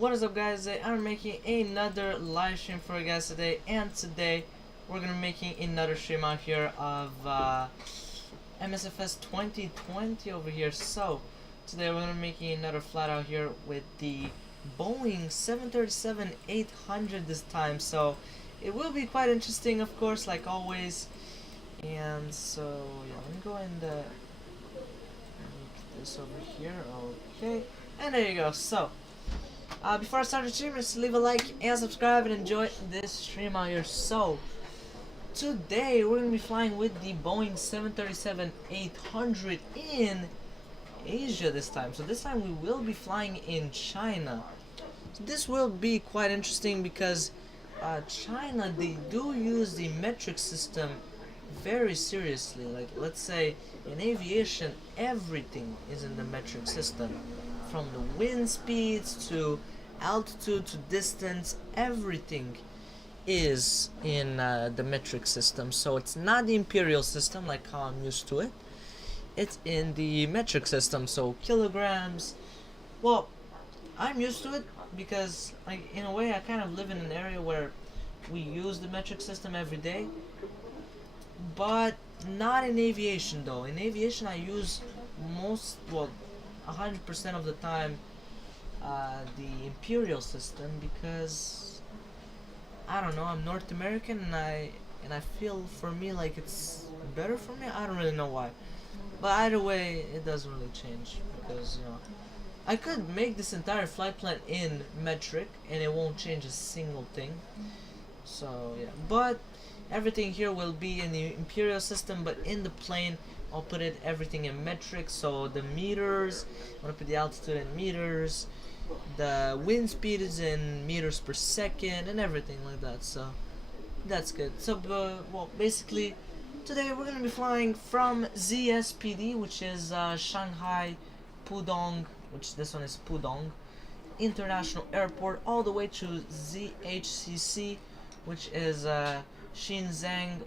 What is up, guys? I'm making another live stream for you guys today, and today we're gonna be making another stream out here of MSFS 2020 over here. So today we're gonna be making another flight out here with the Boeing 737-800 this time. So it will be quite interesting, of course, like always. And so yeah, let me go and make this over here. Okay, and there you go. So before I start the stream, just leave a like and subscribe and enjoy this stream out here. So today we're gonna be flying with the Boeing 737-800 in Asia this time. So this time we will be flying in China. So this will be quite interesting because China, they do use the metric system very seriously. Like, let's say in aviation, everything is in the metric system, from the wind speeds to altitude to distance. Everything is in the metric system. So it's not the imperial system like how I'm used to it. It's in the metric system, so kilograms. Well, I'm used to it because, like, in a way, I kind of live in an area where we use the metric system every day, but not in aviation though. In aviation I use 100% of the time the imperial system, because I don't know, I'm North American and I feel, for me, like it's better for me. I don't really know why, but either way it doesn't really change, because you know, I could make this entire flight plan in metric and it won't change a single thing. So yeah, but everything here will be in the imperial system, but in the plane I'll put it everything in metric. So the meters, I'm gonna put the altitude in meters, the wind speed is in meters per second, and everything like that. So that's good. So well, basically today we're gonna be flying from ZSPD, which is Shanghai Pudong, which this one is Pudong International Airport, all the way to ZHCC, which is Zhengzhou,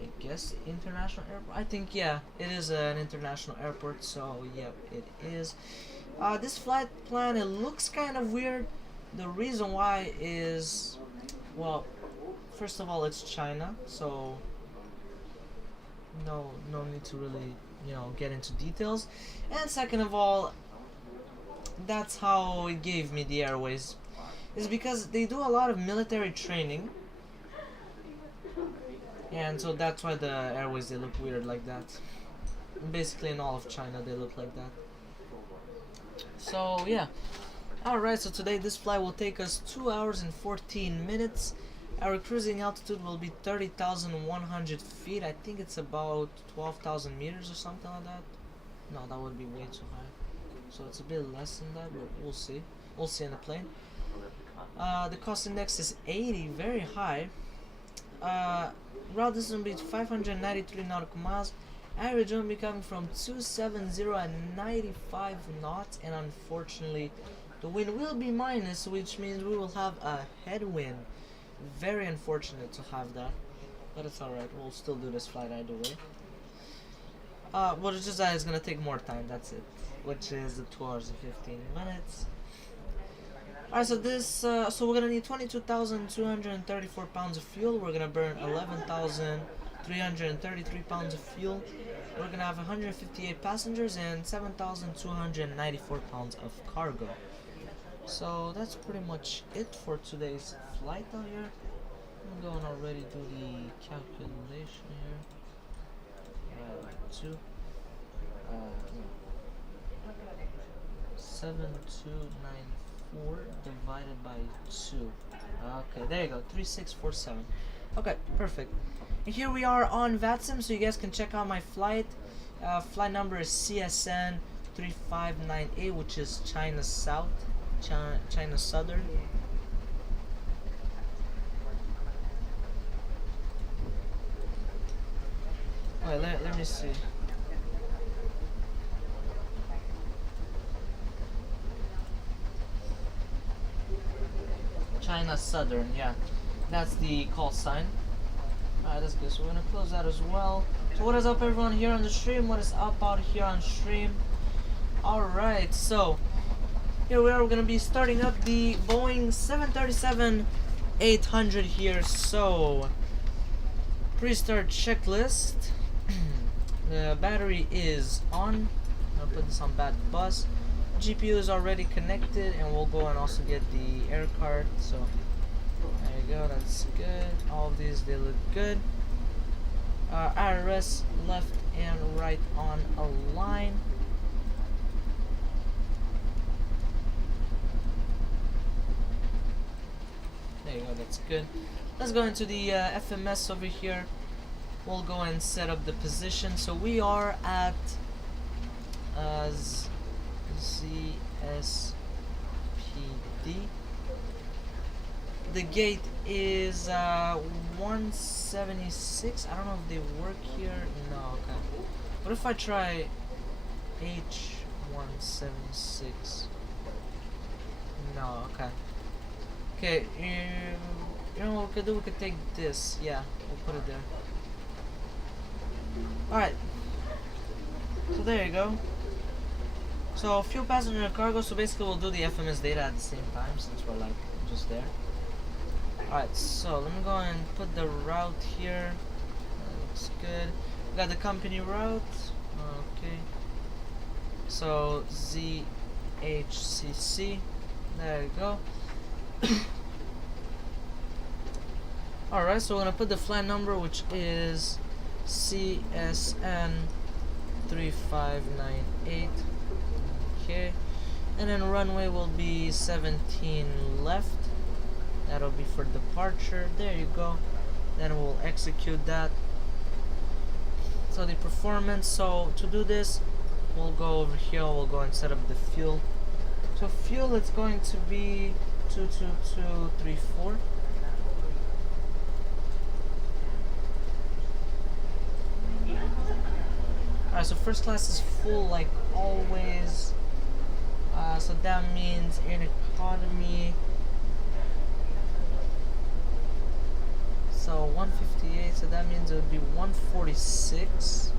I guess, international airport. I think, yeah, it is an international airport. So yeah, it is. This flight plan, it looks kind of weird. The reason why is, well, first of all, it's China, so no need to really, you know, get into details. And second of all, that's how it gave me the airways, is because they do a lot of military training, and so that's why the airways, they look weird like that. Basically in all of China they look like that. So yeah, alright, so today this flight will take us 2 hours and 14 minutes. Our cruising altitude will be 30,100 feet. I think it's about 12,000 meters or something like that. No, that would be way too high. So it's a bit less than that, but we'll see. We'll see in the plane. The cost index is 80, very high. Route distance will be 593 nautical miles. Average wind will be coming from 270 at 95 knots, and unfortunately the wind will be minus, which means we will have a headwind. Very unfortunate to have that, but it's alright. We'll still do this flight either way. Well, it's just that it's gonna take more time, that's it, which is the 2 hours and 15 minutes. Alright, so this, so we're gonna need 22,234 pounds of fuel. We're gonna burn 11,333 pounds of fuel. We're gonna have 158 passengers and 7,294 pounds of cargo. So that's pretty much it for today's flight out here. I'm going to already do the calculation here. 7294 divided by 2. Okay, there you go, 3647. Okay, perfect. And here we are on VATSIM, so you guys can check out my flight. Flight number is CSN 3598, which is China South, China Southern. Wait, let me see. China Southern, yeah, that's the call sign. Alright, that's good. So we're gonna close that as well. So what is up, everyone, here on the stream? What is up out here on stream? Alright, so here we are. We're gonna be starting up the Boeing 737-800 here. So, pre-start checklist. The battery is on. I'll put this on bad bus. GPU is already connected, and we'll go and also get the air card. So there you go. That's good. All of these, they look good. IRS left and right on a line. There you go, that's good. Let's go into the FMS over here. We'll go and set up the position. So we are at ZSPD. The gate is 176. I don't know if they work here. No, okay. What if I try H176? No, okay. Okay, you know what we could do? We could take this. Yeah, we'll put it there. Alright. So there you go. So fuel, passenger, and cargo. So basically we'll do the FMS data at the same time since we're like just there. Alright, so let me go and put the route here. That looks good. We got the company route. Okay. So ZHCC. There you go. Alright, so we're gonna put the flight number, which is CSN 3598. Okay. And then runway will be 17 left. That'll be for departure. There you go. Then we'll execute that. So the performance. So to do this, we'll go over here. We'll go and set up the fuel. So fuel, it's going to be 22234. Alright, so first class is full like always. So that means in economy. So 158, so that means it would be 146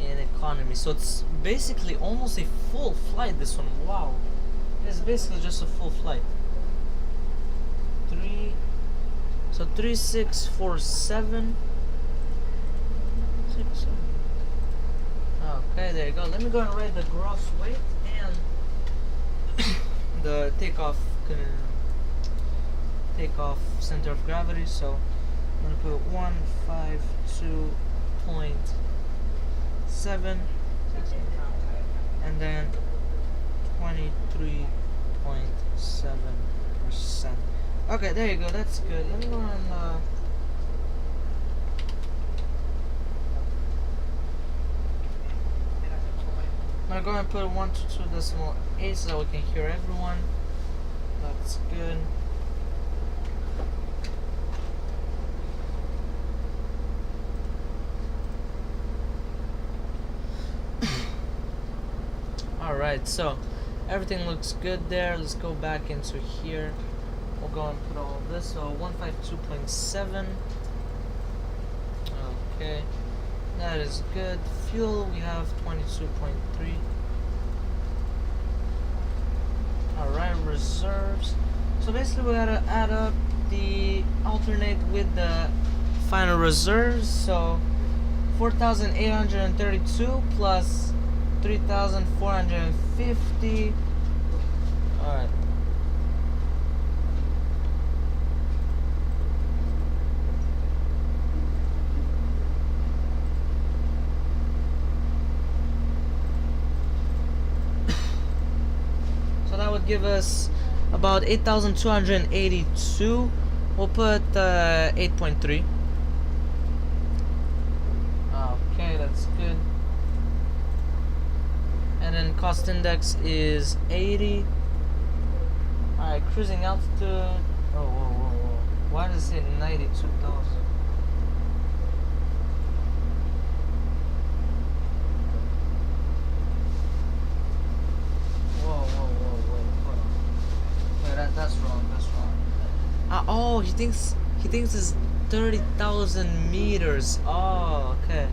in economy. So it's basically almost a full flight, this one. Wow. It's basically just a full flight. 3647. 67. Okay, there you go. Let me go and write the gross weight and the takeoff center of gravity. So I'm gonna put 152.7 and then 23.7%. Okay, there you go. That's good. Let me go and I'm gonna go and put 122.8 so that we can hear everyone. That's good. Alright, so everything looks good there. Let's go back into here. We'll go and put all of this. So 152.7. Okay. That is good. Fuel, we have 22.3. Alright, reserves. So basically we gotta add up the alternate with the final reserves. So 4,832 plus 3,450. Alright. Give us about 8,282. We'll put 8.3. Okay, that's good. And then cost index is 80. Alright, cruising altitude. Oh, whoa. Why does it say 92,000? That's wrong. Oh, he thinks it's 30,000 meters. Oh, okay.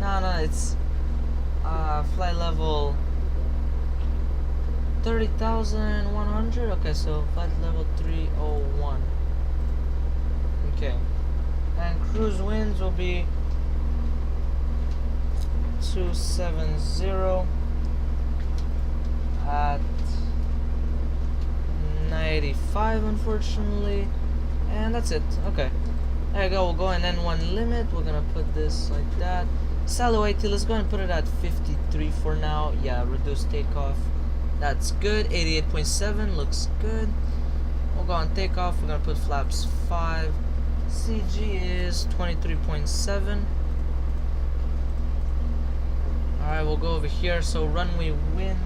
No, it's flight level 30,100. Okay, so flight level 301. Okay, and cruise winds will be 270 at 95, unfortunately, and that's it. Okay, there you go. We'll go in N1 limit. We're gonna put this like that. Salo 80, let's go and put it at 53 for now. Yeah, reduce takeoff. That's good. 88.7 looks good. We'll go on takeoff. We're gonna put flaps 5. CG is 23.7. Alright, we'll go over here. So runway wind.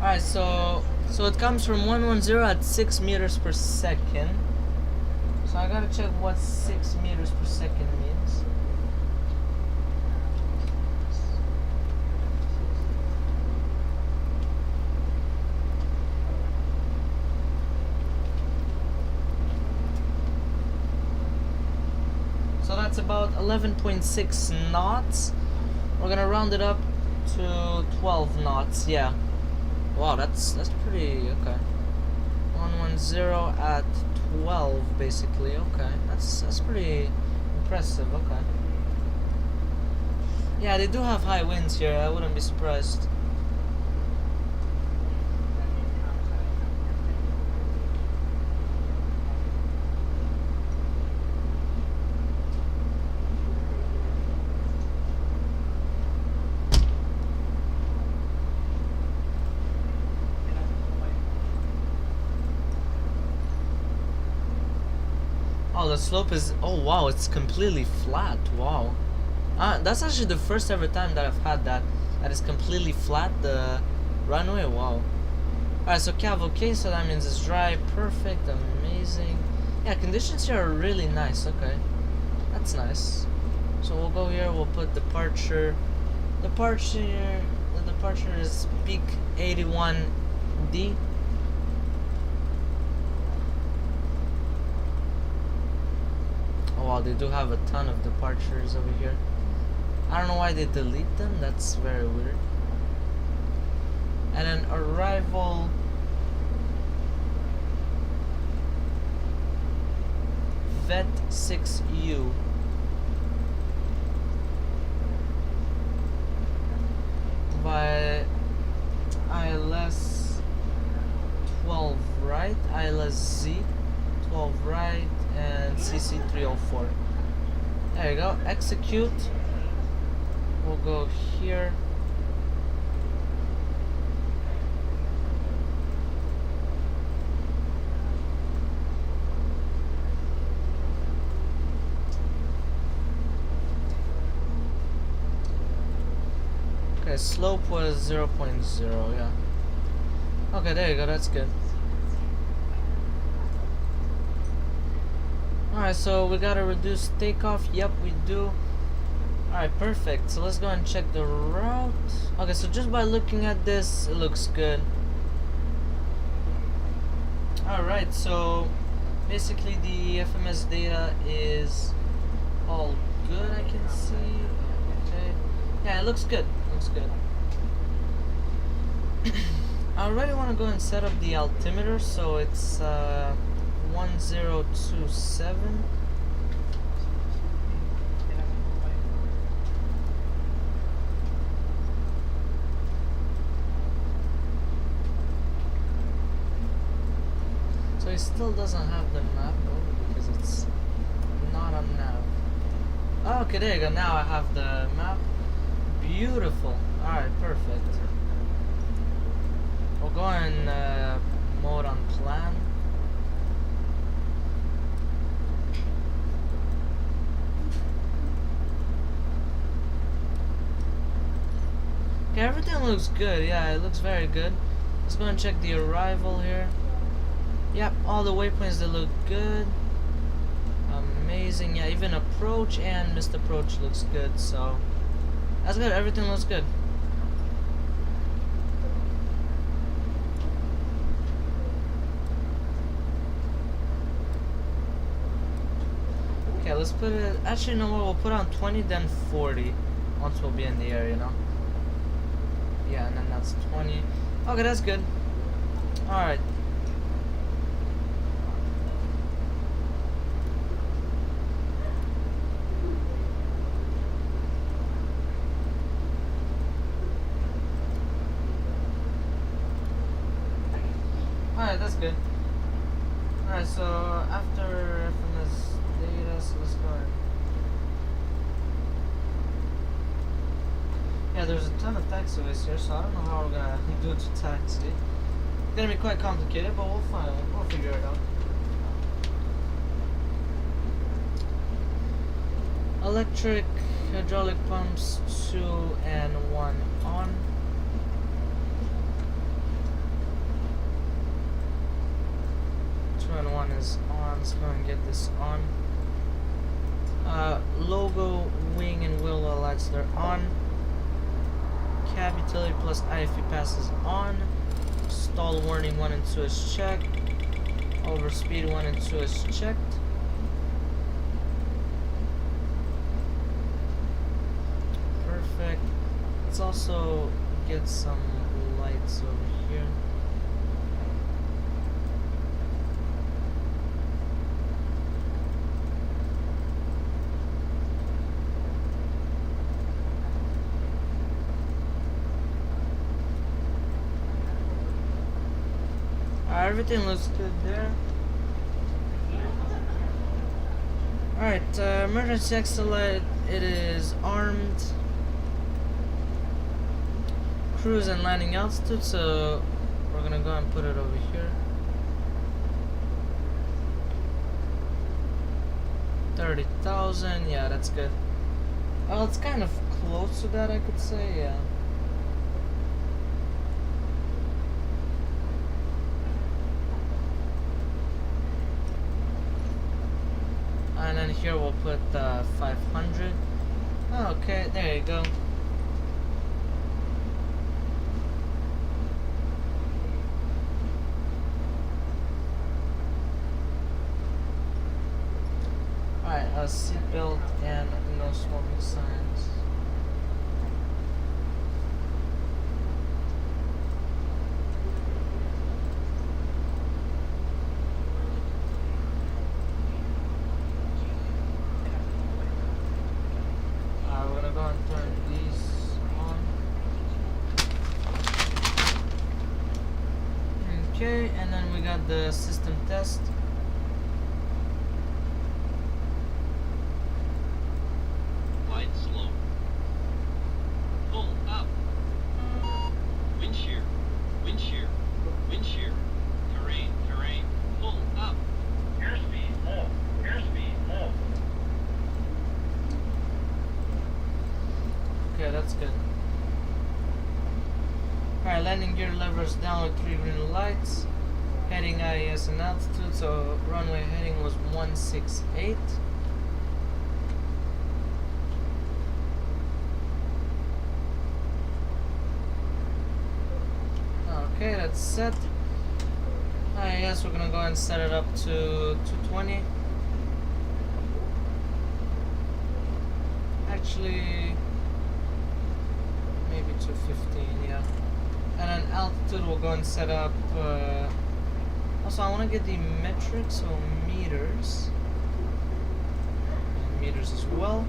Alright, so it comes from 110 at 6 meters per second. So I gotta check what 6 meters per second means. So that's about 11.6 knots. We're gonna round it up to 12 knots. Yeah. Wow, that's pretty okay. 110 at 12, basically. Okay, that's pretty impressive. Okay. Yeah, they do have high winds here. I wouldn't be surprised. Oh, the slope is, oh wow, it's completely flat. Wow. That's actually the first ever time that I've had that is completely flat, the runway. Wow. Alright, so Cav, okay, so that means it's dry. Perfect, amazing. Yeah, conditions here are really nice. Okay, that's nice. So we'll go here, we'll put departure. The departure is peak 81D. Wow, they do have a ton of departures over here. I don't know why they delete them. That's very weird. And then arrival. Vet 6U. By ILS 12 right, ILS Z 12 right, and CC 304. There you go. Execute. We'll go here. Okay, slope was 0.0, yeah. Okay, there you go, that's good. Alright, so we gotta reduce takeoff. Yep, we do. Alright, perfect. So let's go and check the route. Okay, so just by looking at this, it looks good. Alright, so basically the FMS data is all good, I can see. Okay. Yeah, it looks good. Looks good. I already want to go and set up the altimeter, so it's 1027. So it still doesn't have the map over because it's not on nav. Oh, okay, there you go. Now I have the map. Beautiful. Alright, perfect. We'll go in mode on plan. Okay, everything looks good. Yeah, it looks very good. Let's go and check the arrival here. Yep, all the waypoints, they look good. Amazing. Yeah, even approach and missed approach looks good. So that's good. Everything looks good. let's put it. Actually, no more. We'll put on 20, then 40. Once we'll be in the air, you know. Yeah, and then that's 20. Okay, that's good. All right. Alright, that's good. Alright, so after FMS data, so let's go ahead. Yeah, there's a ton of taxiways here, so I don't know how we're gonna do it to taxi. It's gonna be quite complicated, but we'll find it. We'll figure it out. Electric, hydraulic pumps, 2 and 1 on. And 1 is on. Let's go and get this on. Logo, wing, and wheel well lights, they're on. Cab utility plus IFE passes on. Stall warning 1 and 2 is checked. Overspeed 1 and 2 is checked. Perfect. Let's also get some lights over here. Everything looks good there. Alright, emergency exit light, it is armed. Cruise and landing altitude, so we're gonna go and put it over here. 30,000, yeah, that's good. Well, it's kind of close to that, I could say, yeah. And then here we'll put 500. Okay, there you go. Alright, seatbelt and no smoking signs. We're gonna go and turn these on. Okay, and then we got the system test. Lights low. Pull up. Wind shear. Wind shear. Wind shear. Terrain. Terrain. Pull up. Airspeed low. Airspeed low. Okay, that's good. Alright, landing gear levers down with 3 green lights. Heading IAS and altitude, so runway heading was 168. Okay, that's set. IAS, we're gonna go and set it up to 220. Actually, maybe 215, yeah. And then altitude we'll go and set up, also I want to get the metric, so meters. And meters as well.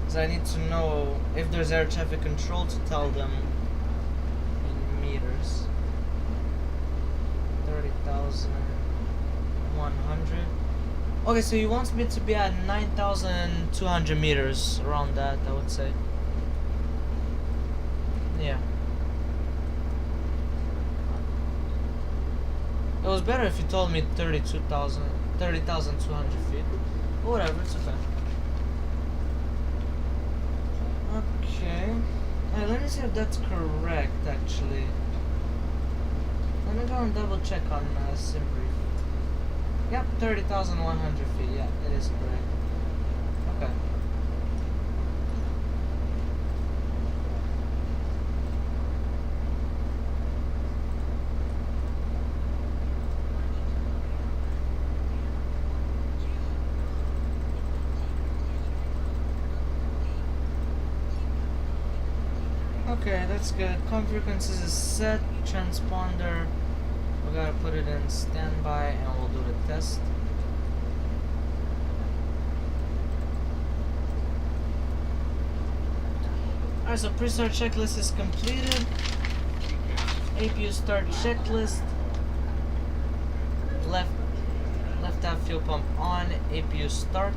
Because I need to know if there's air traffic control to tell them in meters. 30,100. Okay, so he wants me to be at 9,200 meters, around that, I would say. Yeah. It was better if you told me 30,200 feet. But whatever, it's okay. Okay. Let me see if that's correct, actually. Let me go and double check on SimBrief. Yep, 30,100 feet. Yeah, it is correct. Okay. Okay, that's good. Com frequencies is set. Transponder, we gotta put it in standby and we'll do the test. Alright, so pre-start checklist is completed. APU start checklist. Left half fuel pump on. APU start.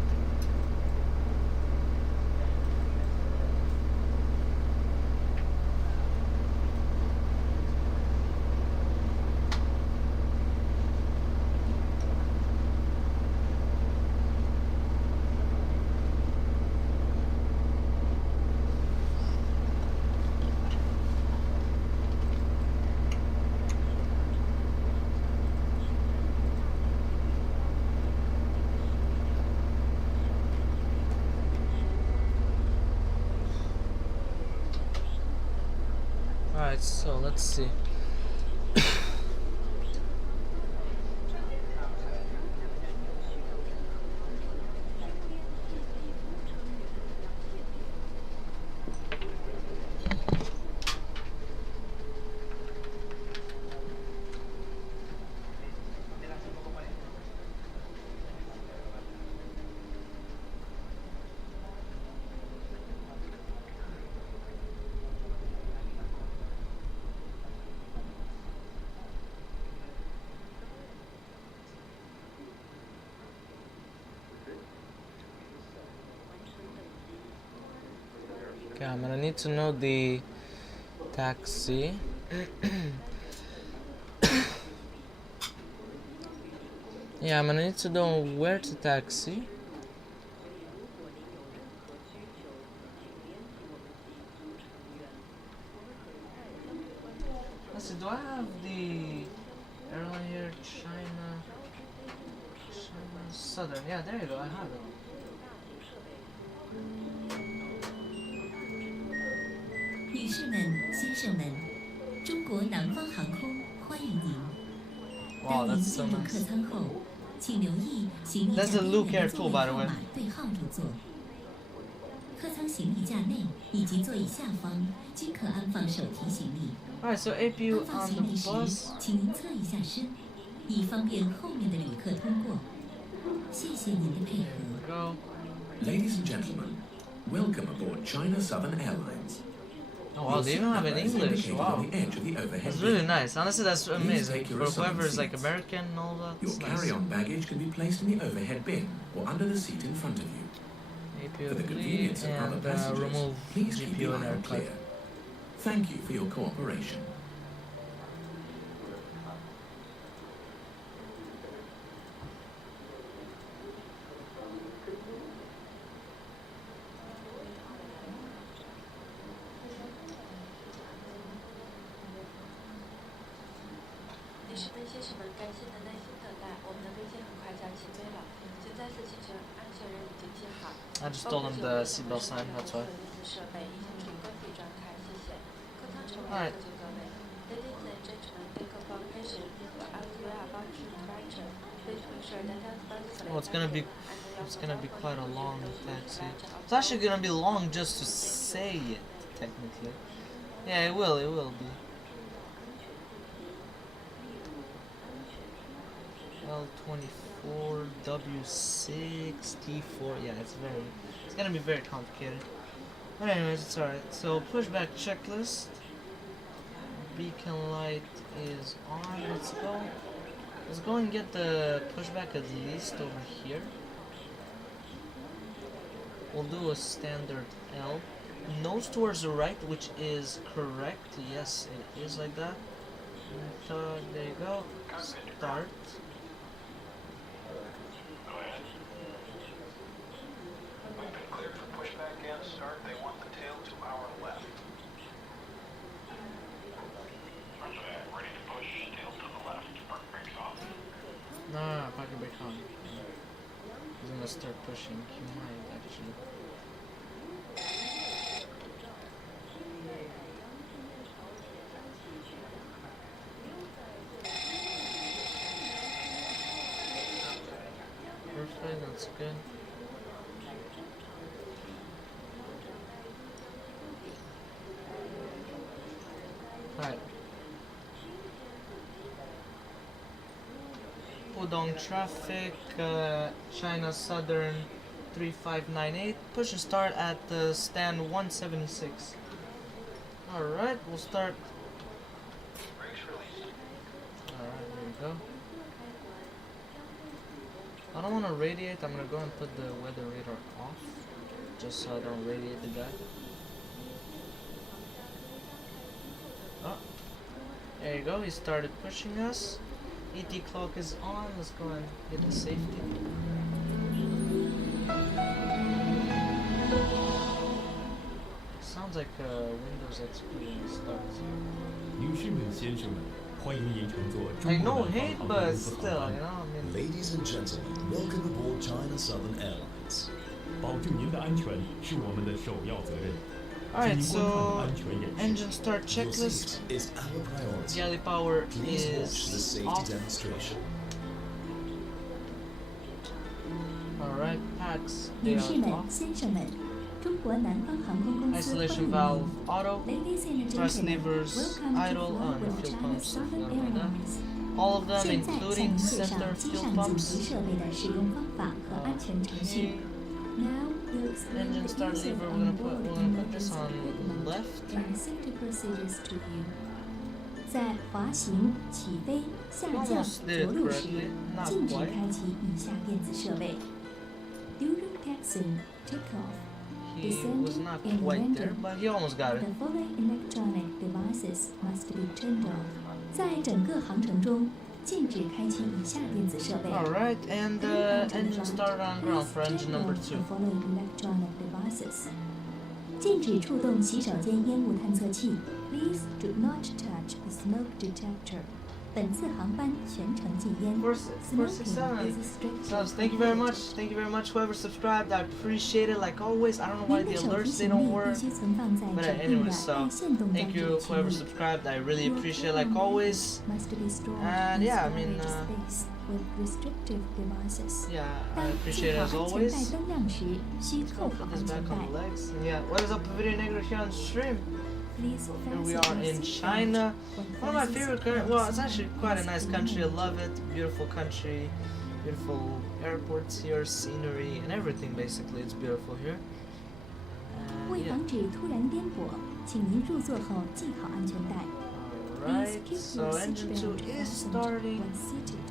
Alright, so let's see. Okay, I'm gonna need to know the taxi. Yeah, I'm gonna need to know where to taxi. Let's see, do I have the airline here? China Southern. Yeah, there you go, I have it. 女士们、先生们，中国南方航空欢迎您。 Wow, 当您 that's so 进入客 nice. 舱后，请留意行李架 That's the 边 Look 缘 Air 的座 tool, 位 by the 号 way. 码对号入座。客舱行李架内以及座椅下方均可安放手提行李。 Alright, so APU 安放 on 行 the 李时 bus. 请您侧一下身，以方便后面的旅客通过。谢谢您的配合。 Go. Ladies and gentlemen, welcome aboard China Southern Airlines. Oh wow, they even have it in English. Wow. On the edge of the overhead That's really bin. nice. Honestly, that's amazing. take your For assigned whoever is like seats. American and all that. Your It's nice. carry-on baggage can be placed in the overhead bin or under the seat in front of you. APU For the agree convenience of other and passengers, remove please keep GPU your and aisle air clear. Thank you for your cooperation. I just told him the seatbelt sign, that's why. Alright. Oh, it's gonna be quite a long taxi. It's actually gonna be long just to say it, technically. Yeah, it will be. L24 W6 T4. Yeah, it's gonna be very complicated. But anyways, it's alright. So pushback checklist. Beacon light is on. Let's go. Let's go and get the pushback at least over here. We'll do a standard L. Nose towards the right, which is correct. Yes, it is like that. So there you go. Start. Cleared for pushback and start. They want the tail to our left. Ready to push. Tail to the left. Park brakes off. No, parking brake on. He's gonna start pushing. He might actually. Perfect, that's good. Pudong traffic, China Southern 3598. Push and start at stand 176. Alright, we'll start. Brakes released. Alright, here we go. I don't want to radiate, I'm going to go and put the weather radar off. Just so I don't radiate the guy. Oh, there you go, he started pushing us. ET clock is on, let's go and get the safety. Sounds like Windows XP when it starts. 女士们、先生们，欢迎您乘坐中 Like 国 no 南 hate, 方航 but 空公司 still, 航 you 班， know, I mean, Ladies and gentlemen, welcome aboard China Southern Airlines. 保证您的安全是我们的首要责任。 alright, 请您观 so 看安全演示。 engine start Your checklist. safety is our priority. Galley power Please watch the is safety off. demonstration. Alright, packs 女 they 士 are 们、 off. 先生们，中国南方航空公司欢迎 Isolation 您。 valve auto. Ladies and Thrust gentlemen, levers welcome to idle fly and with fuel China pumps. Southern Something like that. Airlines. All of them, 现在向 including 您介绍 center 机 fuel 上紧急 pumps. 设备的使用方法和安全程序。 Okay. Now we'll explain Engine the start use lever. of We're gonna onboard put this emergency on equipment left. and safety procedures to you. 在滑行、起飞、下降、 Almost did 着 it 陆时 correctly. Not 禁止 quite. 开启以下电子设备。During taxiing, takeoff, He was not quite there, but he almost got it. the following electronic devices must be turned off. 在整个航程中，禁止开启以下电子设备。 Alright, and engine started on ground for engine number 2. The following electronic devices. 禁止触动洗手间烟雾探测器。Please do not touch the smoke detector. 本次航班全程禁烟。 467. Smoking is strict. Subs, thank you very much. Thank you very much, whoever subscribed. I appreciate it. Like always, I don't know why 您 the 的手提 alerts they 行 don't 李 work. 必须存放在 But 指定的 anyways, so 带线动装 thank 置 you 区 whoever 域。 subscribed. I really Your appreciate it. Like camera always. must be stored And in yeah, I mean, storage space with restrictive devices. Yeah, I 当 appreciate 系 it 好 as 安全 always. 带灯亮时，需 Let's 扣 go 好 put 安 this 全 back 带 on the。legs. And yeah, what is up, video nigger here on stream? Please Here we fasten are your in seatbelt China. when One of my closing favorite seatbelts countries. Well, it's sign actually quite a must nice be country. I removed. love it. Beautiful country. Beautiful airports here, scenery, and everything basically. It's beautiful here. 为 And yeah. 防止突然颠簸，请您入座后系好安全带。Please Alright, keep so your engine 2 seatbelt is fastened starting. when seated.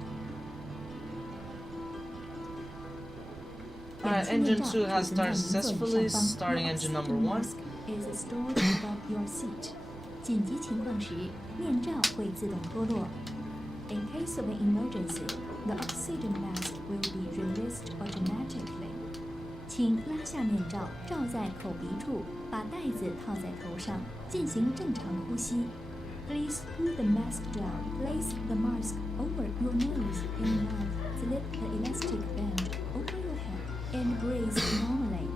Alright, 氧气面 engine 2罩 has 储存在 started 您座椅 successfully, 上方。 starting Your engine oxygen number 1. mask is stored above your seat. 紧急情况时，面罩会自动脱落。In case of an emergency, the oxygen mask will be released automatically. 请拉下面罩，罩在口鼻处，把带子套在头上，进行正常呼吸。Please pull the mask down. Place the mask over your nose and mouth. Slip the elastic band over your head and breathe normally.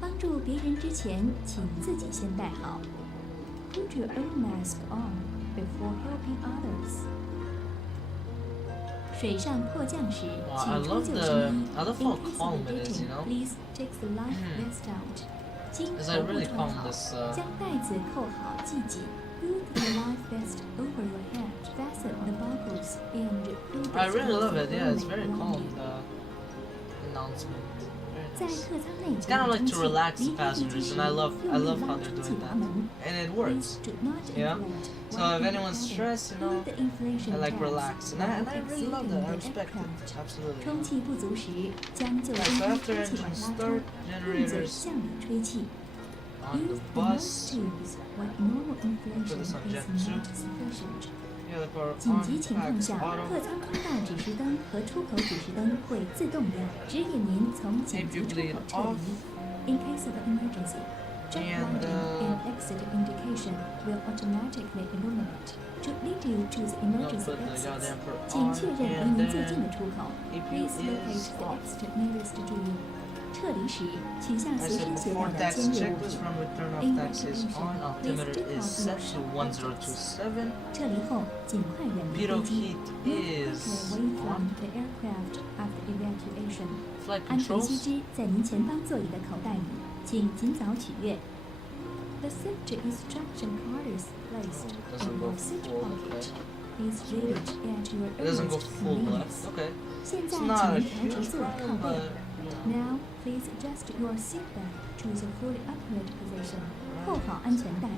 帮助别人之前，请自己先戴好。Put your own mask on before helping others. 水上迫降时， Wow, 请 I 脱 love 救 the- 生衣。 I love In how case calm of it is, you jetting, know? please take the life vest out. 经 It's 头 like 部 really 穿 calm 好 this 将带子扣好系紧。Put the life vest over your head. Fasten the buckles and do the I really love it. Yeah, it's safety very around calm. you. The announcement. 在 Very nice. 客舱内 It's kind of like to 充气 relax 离 the 开飞机 passengers, 时 and I love 用力 how 拉 they're 充气 doing 阀 that, 门。 and it Please works. do not Yeah. inflate So while if in anyone's cabin. stressed, you know, Pull the inflation I like tabs relax, and while I really love that. I exiting the respect it. aircraft. Absolutely. 充气不足时，将救 Yeah, 生 so 衣 after 充气 engine 管拉出， start, 并且 generators 向里吹气。 on the Use the nose bus. tubes when normal inflation Put this on is jet not two. sufficient. Yeah, the power 紧 on, 急情况 packs 下， auto. 客舱通道指示灯和出口指示灯会自动亮，指引您从紧急出口撤离。In case of an emergency, jet And, landing and exit indication will automatically illuminate. To lead you to the I'll emergency put the exits, goddamn 请 on, 确认离 and 您最近 then 的出口。 APU Please locate is the off. exit nearest to you. 撤离时，取下 I 随 said 身携带 before 的 tax 尖锐物 checklist 品。 from return of In tax is evacuation, on. Altimeter please is set to take off your 1027. 撤离后，尽快远离飞 Pitot 机。 heat Move is quickly away from on. the aircraft after evacuation. Flight 安全须 controls. 知在您前方座椅的口袋里，请尽早取阅。The safety instruction card is placed Oh, it doesn't on go your seat full, pocket. okay. Please read it at your It doesn't go earliest full left. convenience. Okay. 现在 It's 请 not a 您调整 huge 座位靠 problem, 背。 but you know. Now, please adjust your seatbelt to the fully upright position. 扣好安全带。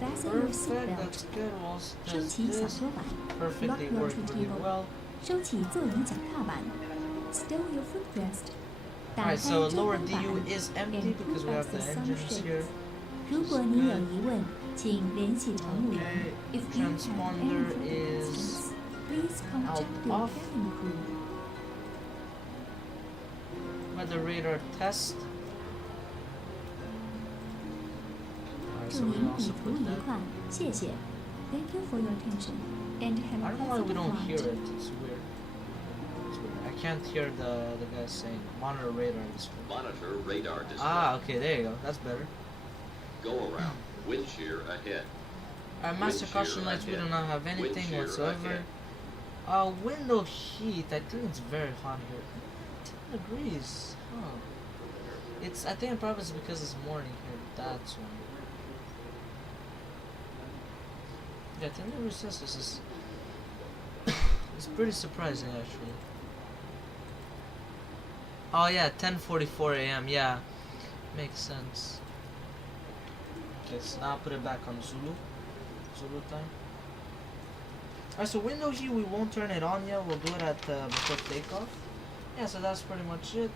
Fasten your Perfect. seatbelt. That's good. We'll 收 test 起小 this. 桌板。Lock Perfectly your worked really turntable. well. 收起座椅脚踏板。Stow your footrest. 打开 Alright, so 遮 lower 光 DU 板。 is empty and because pull we up have the the sun engines shades. here. 如果你有疑问，请联系乘务员。 Okay, If you have any transponder further is questions, please contact out your off. cabin crew. Weather radar test. Alright, 祝 so we 您旅 also 途 put 愉 that. 快，谢谢。Thank you for your attention, and have I a don't know why we pleasant don't hear flight. it. It's weird. It's weird. I can't hear the guy saying monitor radar display. Monitor radar display. Ah, okay, there you go. That's better. Go around. Wind shear ahead. Master Wind caution shear lights, we do ahead. not have anything shear whatsoever. ahead. Window heat, I think it's very hot here. 10 degrees. Huh. It's, I think probably it's because it's morning here. That's why. Yeah, 10 degrees Celsius is it's pretty surprising actually. Oh yeah, 10:44 a.m. Yeah, makes sense. Okay, so now I'll put it back on Zulu time. Alright, so window heat, we won't turn it on yet. We'll do it at before takeoff. Yeah, so that's pretty much it.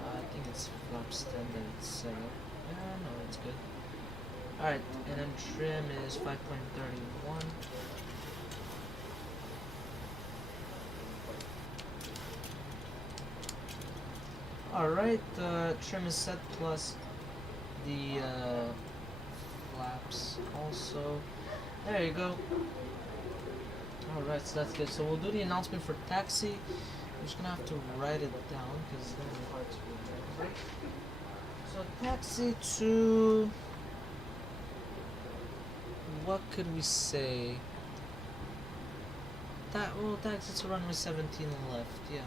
I think it's flap standard. It's set up. Yeah, no, it's good. Alright, and then trim is 5.31. Alright, trim is set plus the flaps also. There you go. Alright, so that's good. So we'll do the announcement for taxi. I'm just gonna have to write it down because it's gonna be hard to remember. So taxi to, what could we say? Well, taxi to runway 17 left, yeah.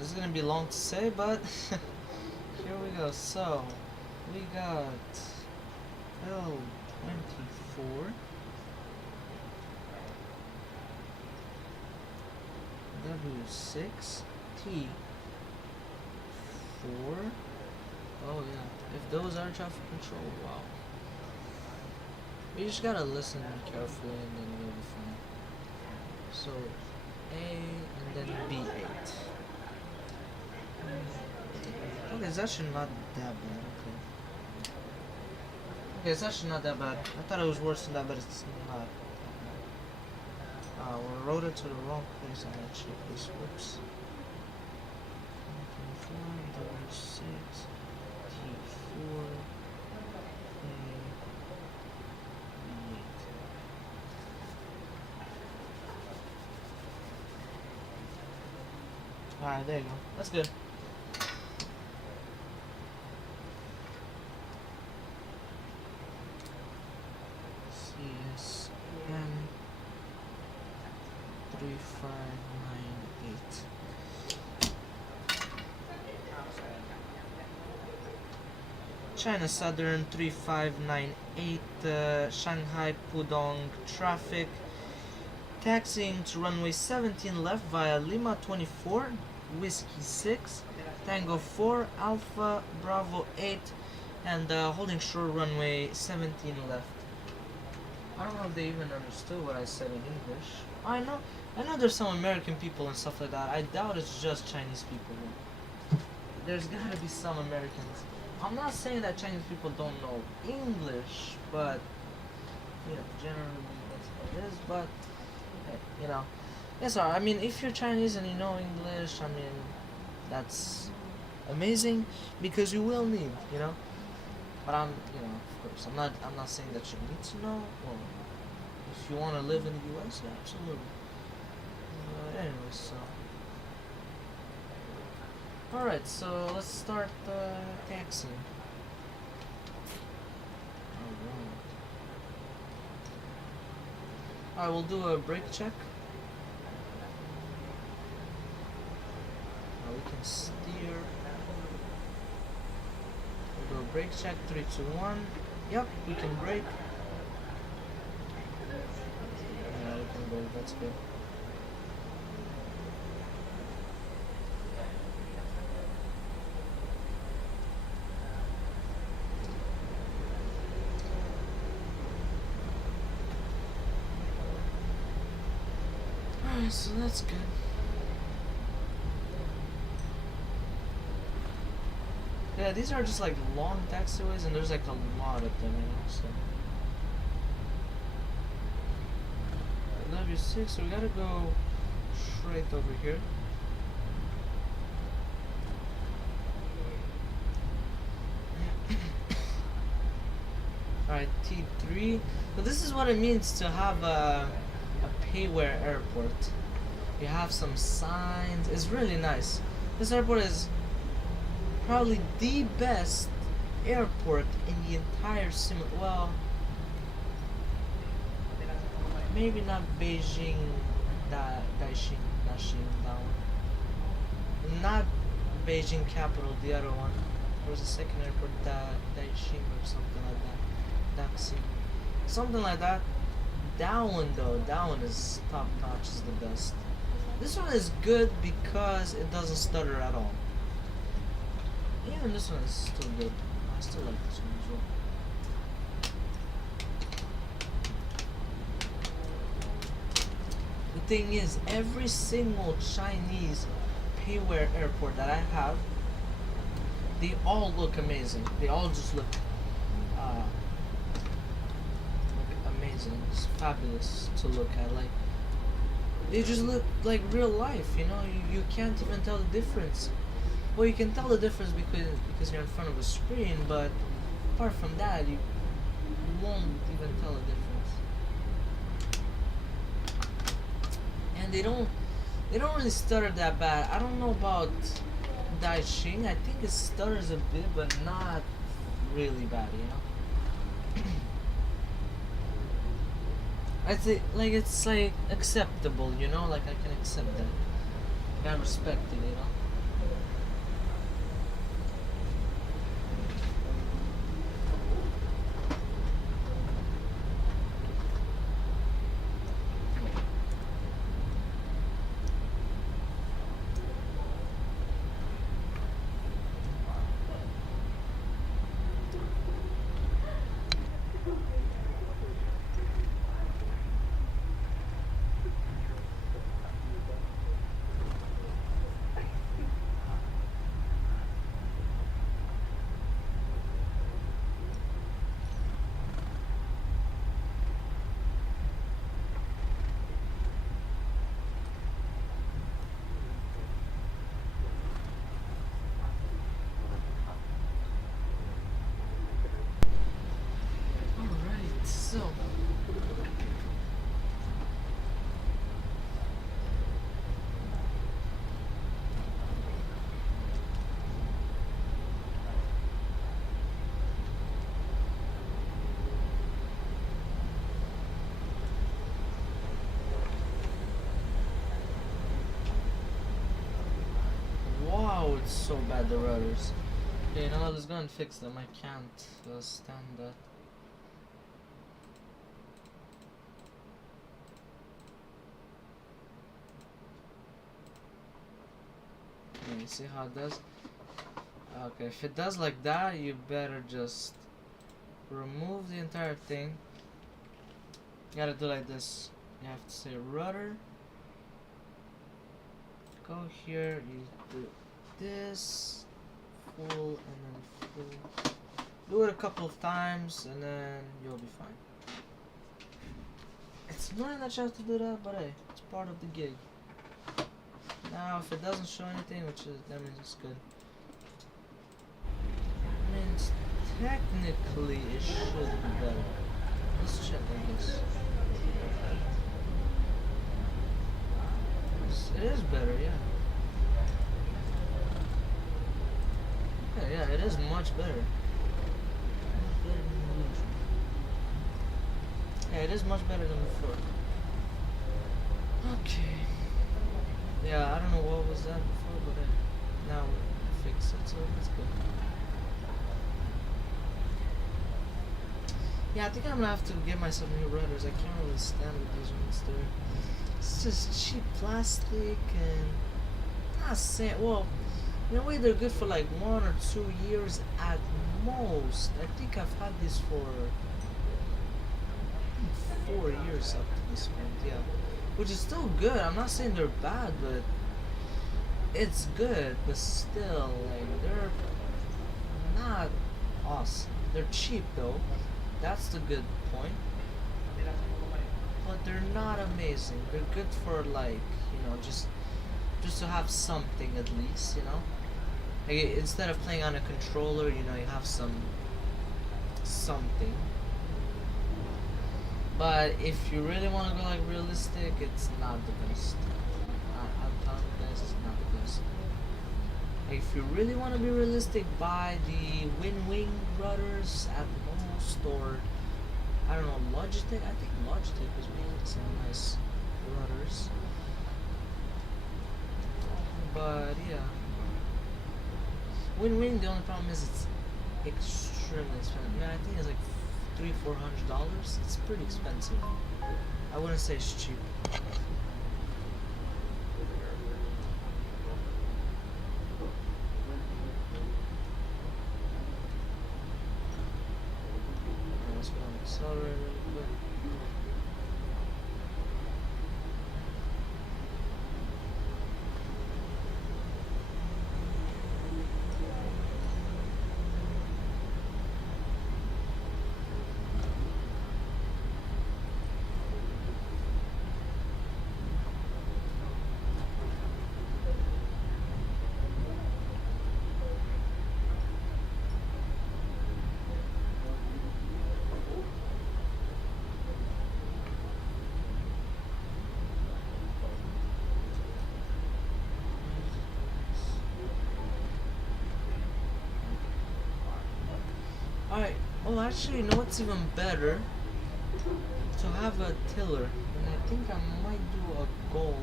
This is gonna be long to say, but here we go. So we got L24, W6, T4. Oh yeah, if those are traffic control, wow. You just gotta listen carefully and then you'll be fine. So A and then B8. Okay, it's actually not that bad, okay. Okay, it's actually not that bad. I thought it was worse than that, but it's not. We wrote it to the wrong place on that checklist. Whoops. 6, T4, A, B8. Alright, there you go. That's good. CSM 3598. China Southern 3598, Shanghai Pudong traffic. Taxiing to runway 17 left via Lima 24, Whiskey 6, Tango 4, Alpha Bravo 8, and holding short runway 17 left. I don't know if they even understood what I said in English. I know there's some American people and stuff like that. I doubt it's just Chinese people. There's gotta be some Americans. I'm not saying that Chinese people don't know English, but you know, generally that's how it is. But you know, yes, sir. I mean, if you're Chinese and you know English, I mean, that's amazing because you will need, you know. But I'm, you know, of course, I'm not saying that you need to know. Well, if you want to live in the U.S., yeah, absolutely. Anyway, so. Alright, so let's start taxiing. Alright, we'll do a brake check. can steer. We go brake check, 3, 2, 1. Yep, we can brake. Yeah, we can brake, that's good. Alright, so that's good. Yeah, these are just like long taxiways, and there's like a lot of them, you know, so. W6, so we gotta go straight over here. Alright, T3. So this is what it means to have a Payware airport. You have some signs. It's really nice. This airport is probably the best airport in the entire well, maybe not Beijing, Daxing, that one. Not Beijing capital, the other one. There was a second airport, Daxing or something like that. Daxing. Something like that. That one though, that one is top notch, is the best. This one is good because it doesn't stutter at all. Even this one is still good. I still like this one as well. The thing is, every single Chinese Payware airport that I have, they all look amazing. They all just look amazing. It's fabulous to look at. Like, they just look like real life, you know. You can't even tell the difference. Well, you can tell the difference because you're in front of a screen, but apart from that, you won't even tell the difference. And they don't really stutter that bad. I don't know about Daxing. I think it stutters a bit, but not really bad, you know. I'd say it's like acceptable, you know. Like I can accept that. I can respect it, you know. So, wow, it's so bad, the rudders. Okay, you know what, let's go and fix them. I can't stand that. You see how it does? Okay, if it does like that, you better just remove the entire thing. You gotta do like this. You have to say rudder. Go here, you do this, full, and then full. Do it a couple of times, and then you'll be fine. It's annoying that you have to do that, but hey, it's part of the gig. Now, if it doesn't show anything, that means it's good. Means technically it should be better. Let's check on this. It is better, yeah. Okay, yeah, it is much better. Much better than usual. Yeah, it is much better than before. Okay. Yeah, I don't know what was that before, but now so that's good. Yeah, I think I'm gonna have to get myself new rudders. I can't really stand with these ones. It's just cheap plastic and not saying, well, in a way they're good for like 1 or 2 years at most. I think I've had this for 4 years up to this point, yeah. Which is still good. I'm not saying they're bad, but it's good, but still, like, they're not awesome. They're cheap though. That's the good point. But they're not amazing. They're good for, like, you know, just to have something at least, you know. Like, instead of playing on a controller, you know, you have something. But if you really want to go like realistic, it's not the best. I'm telling you guys, it's not the best. Like, if you really want to be realistic, buy the wing rudders at most, or I don't know, Logitech. I think Logitech is making some nice rudders. But yeah, wing. The only problem is it's extremely expensive. Man, I think it's like $300-400. It's pretty expensive. I wouldn't say it's cheap. Let's go on the accelerator really quick. Alright, well actually, you know what's even better? To have a tiller. And I think I might do a goal.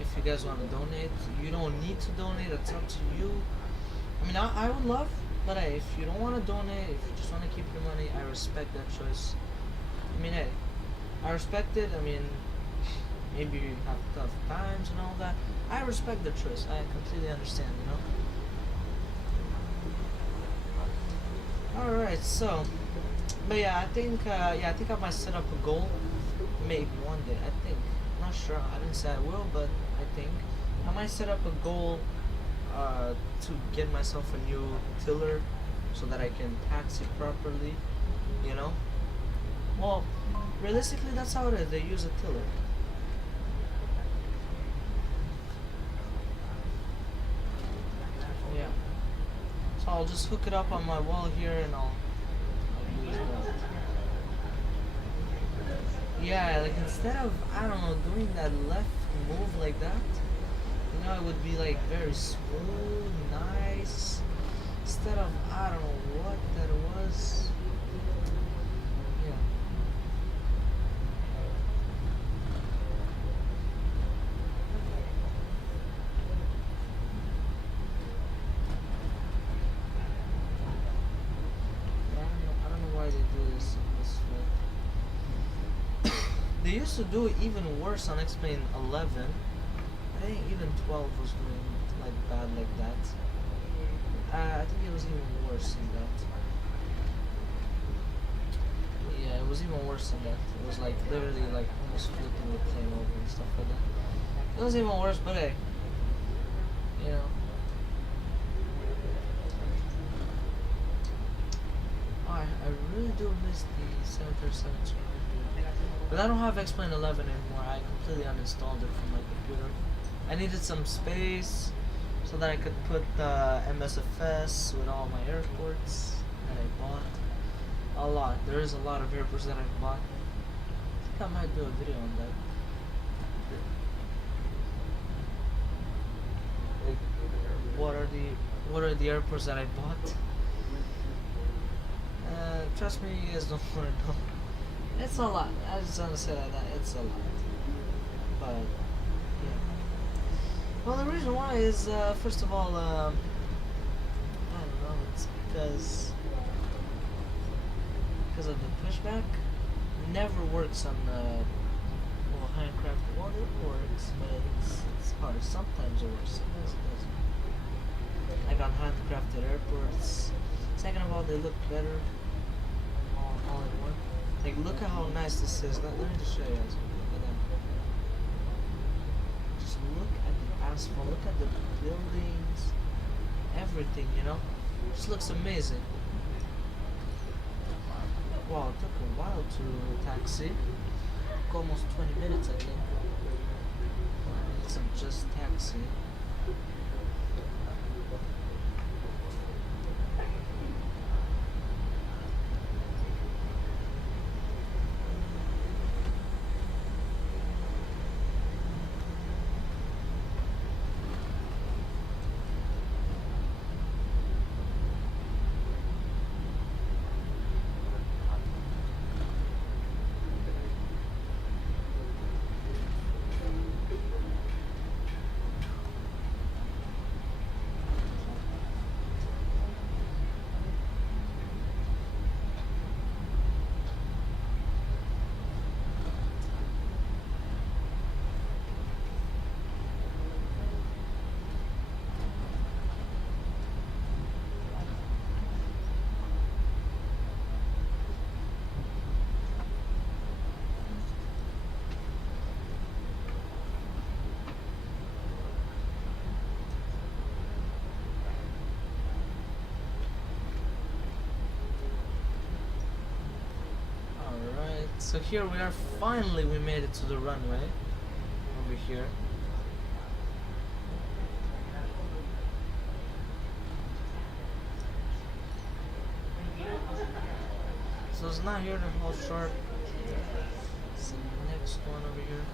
If you guys want to donate. You don't need to donate, it's up to you. I mean, I would love, but hey, if you don't want to donate, if you just want to keep your money, I respect that choice. I mean, hey, I respect it. I mean, maybe you have tough times and all that. I respect the choice. I completely understand, you know? Alright, so, but yeah, I think I might set up a goal, maybe one day, I think, not sure, I didn't say I will, but I think, I might set up a goal, to get myself a new tiller, so that I can tax it properly, you know, well, realistically, that's how it is, they use a tiller. Yeah. So I'll just hook it up on my wall here and I'll use that. Yeah, like instead of, I don't know, doing that left move like that, you know, it would be like very smooth, nice, instead of, I don't know what that was. Yeah. They used to do it even worse on X-Plane 11. I think even 12 was doing like bad like that. I think it was even worse than that. Yeah, it was even worse than that. It was like literally like almost flipping the plane over and stuff like that. It was even worse, but hey, you know. I really do miss the 737. But I don't have X-Plane 11 anymore. I completely uninstalled it from my computer. I needed some space so that I could put the MSFS with all my airports that I bought. A lot. There is a lot of airports that I've bought. I think I might do a video on that. Like, what are the airports that I bought? Trust me, you guys don't want to know. It's a lot. I just want to say that it's a lot. But yeah. Well, the reason why is first of all, because of the pushback. Never works on the handcraft. Well, it works, but it's hard. Sometimes it works, sometimes it doesn't. Like on handcrafted airports. Second of all, they look better all in one. Like, look at how nice this is. Let me just show you guys. Look at that. Just look at the asphalt. Look at the buildings. Everything, you know. Just looks amazing. Wow, it took a while to taxi. Took almost 20 minutes, I think. It's just taxi. So here we are, finally we made it to the runway, over here. So it's not here to hold short, it's the next one over here.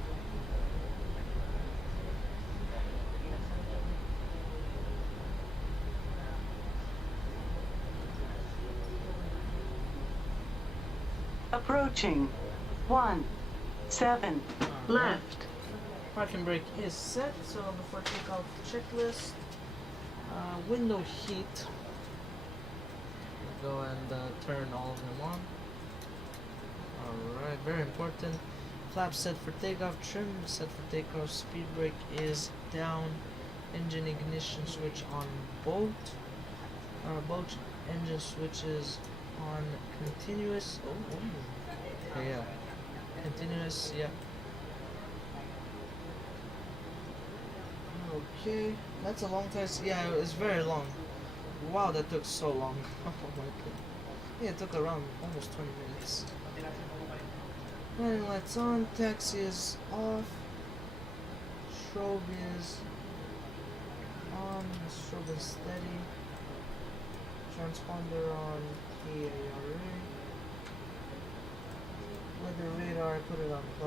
Approaching 17 left. Parking brake is set, so before takeoff checklist, window heat. Go and turn all of them on. Alright, very important. Flap set for takeoff, trim set for takeoff, speed brake is down, engine ignition switch on both. Both engine switches on continuous. Okay, yeah. Continuous, yeah. Okay, that's a long test. Yeah, it's very long. Wow, that took so long. Oh my god. Yeah, it took around almost 20 minutes. Running lights on, taxi is off, strobe is on, strobe is steady, transponder on PARA, weather radar, I put it on +3,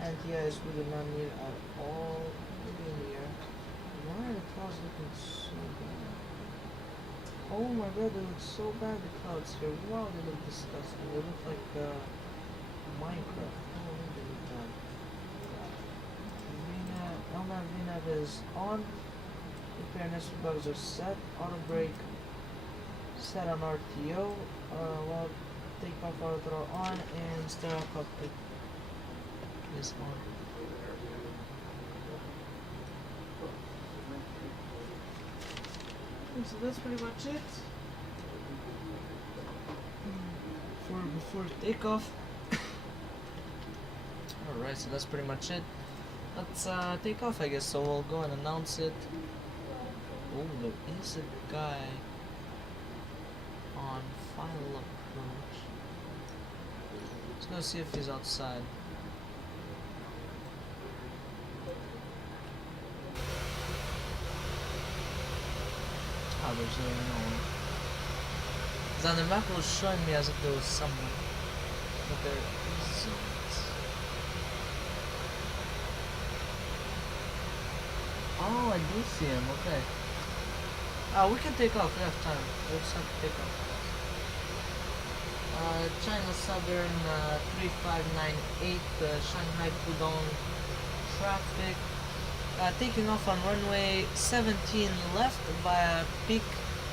anti-ice we do not need at all. Maybe in the air. Why are the clouds looking so bad? Oh my god, they look so bad, the clouds here. Wow, they look disgusting. They look like Minecraft. Oh, they look bad. LNAV, VNAV is on. Repair necessary bugs are set. Auto brake set on RTO. While takeoff auto throttle on, and stereo cockpit is on. So that's pretty much it for before takeoff. Alright, so that's pretty much it. Let's take off, I guess. So we'll go and announce it. Oh, there is a guy on final approach. Let's go see if he's outside. Oh, there's really no one. Because on the map it was showing me as if there was someone. But there isn't. Oh, I do see him, okay. We can take off, we have time. We just have to take off. China Southern 3598, Shanghai Pudong traffic. Taking off on runway 17 left via peak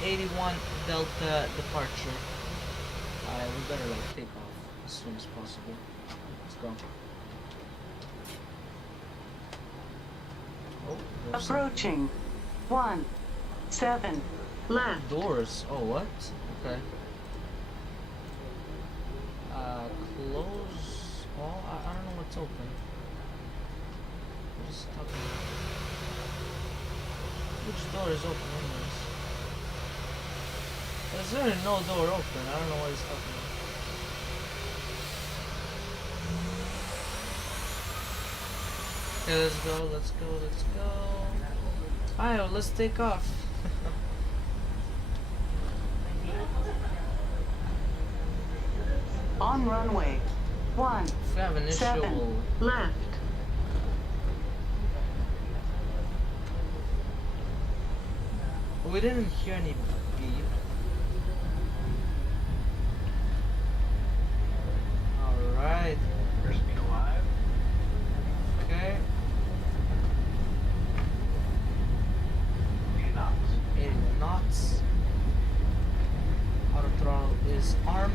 81 Delta departure. Alright, we better like take off as soon as possible. Let's go. Oh, there's some Approaching. 17 left. doors. Oh, what? Okay. Close all? I don't know what's open. What is it talking about? Which door is open anyways? There's really no door open. I don't know what he's talking about. Okay, let's go, let's go, let's go. Alright, well, let's take off. On runway. If we have an issue, 17 we'll... left. We didn't hear any beep. Alright. Airspeed alive. Okay. 80 knots. 80 knots. Auto throttle is armed.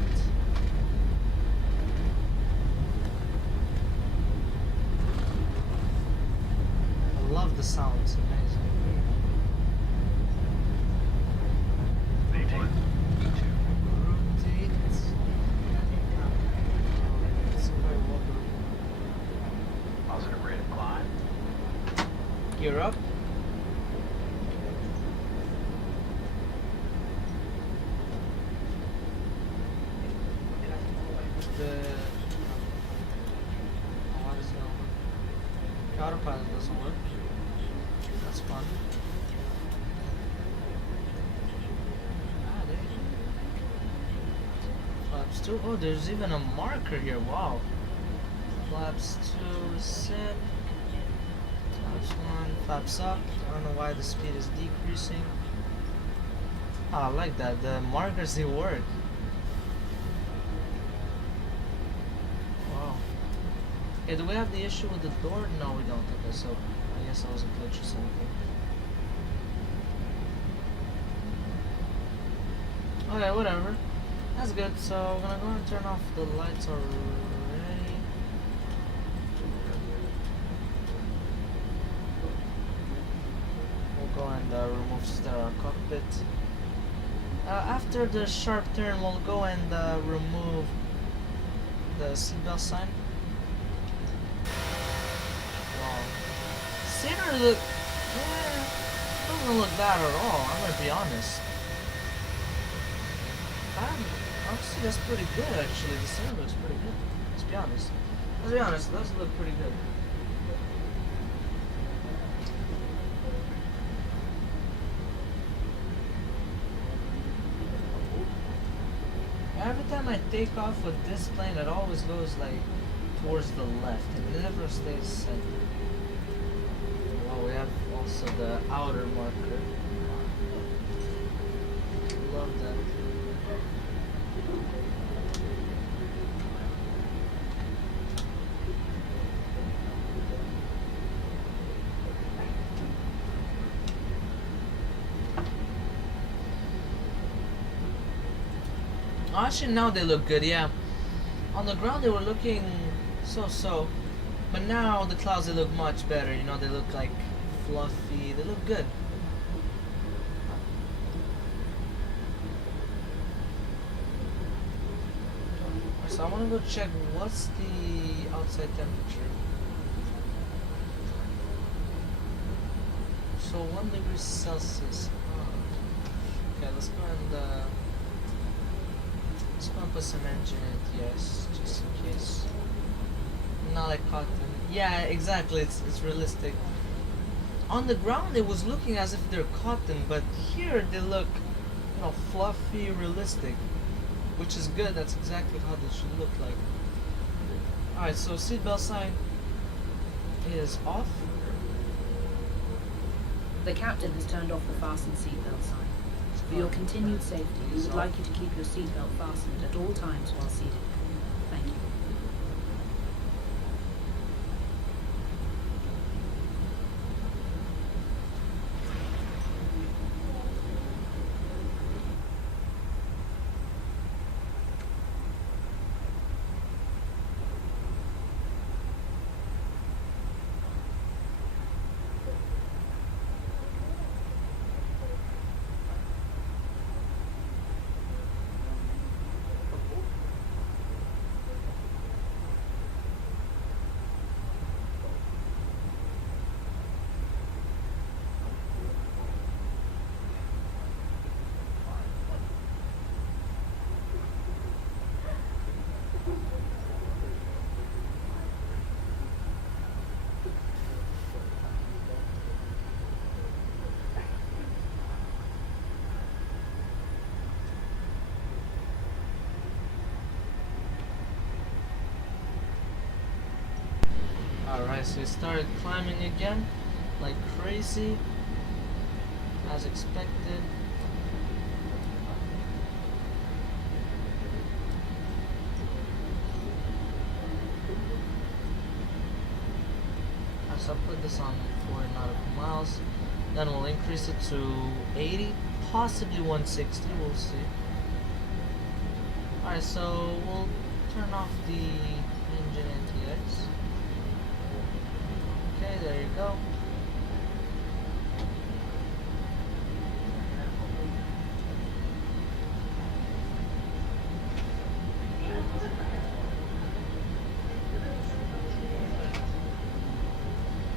I love the sound, it's amazing. Maintain. E2. Rotate. It's quite wobbly. Positive rate of climb. Gear up. What is going on? The autopilot doesn't work. That's fun. There you go. Flaps 2. Oh, there's even a marker here. Wow. Flaps 2 set. Flaps 1. Flaps up. I don't know why the speed is decreasing. Oh, I like that. The markers, they work. Wow. Okay, do we have the issue with the door? No, we don't. Okay, so I guess I was a glitch or something. Okay, whatever. That's good. So I'm gonna go and turn off the lights already. We'll go and remove the cockpit. After the sharp turn, we'll go and remove the seatbelt sign. Wow. Scenery look, doesn't look bad at all. I'm gonna be honest. Honestly, that's pretty good actually. The scenery looks pretty good. Let's be honest. Let's be honest. It does look pretty good. Every time I take off with this plane, it always goes like towards the left. It never stays center. Well, we have also the outer marker. Love that. Actually, now they look good, yeah. On the ground they were looking so-so, but now the clouds, they look much better, you know, they look like fluffy, they look good. So I want to go check what's the outside temperature. So 1 degree Celsius. Oh. Okay, let's go and let's go and put some engine in it, yes, just in case. Not like cotton. Yeah, exactly, it's realistic. On the ground it was looking as if they're cotton, but here they look, you know, fluffy, realistic. Which is good, that's exactly how they should look like. Alright, so seatbelt sign is off. The captain has turned off the fastened seatbelt sign. For your continued safety, we would like you to keep your seatbelt fastened at all times while seated. Thank you. Alright, so we started climbing again, like crazy, as expected. So I'll put this on 4 nautical miles, then we'll increase it to 80, possibly 160, we'll see. Alright, so we'll turn off the engine NTX. Okay, there you go.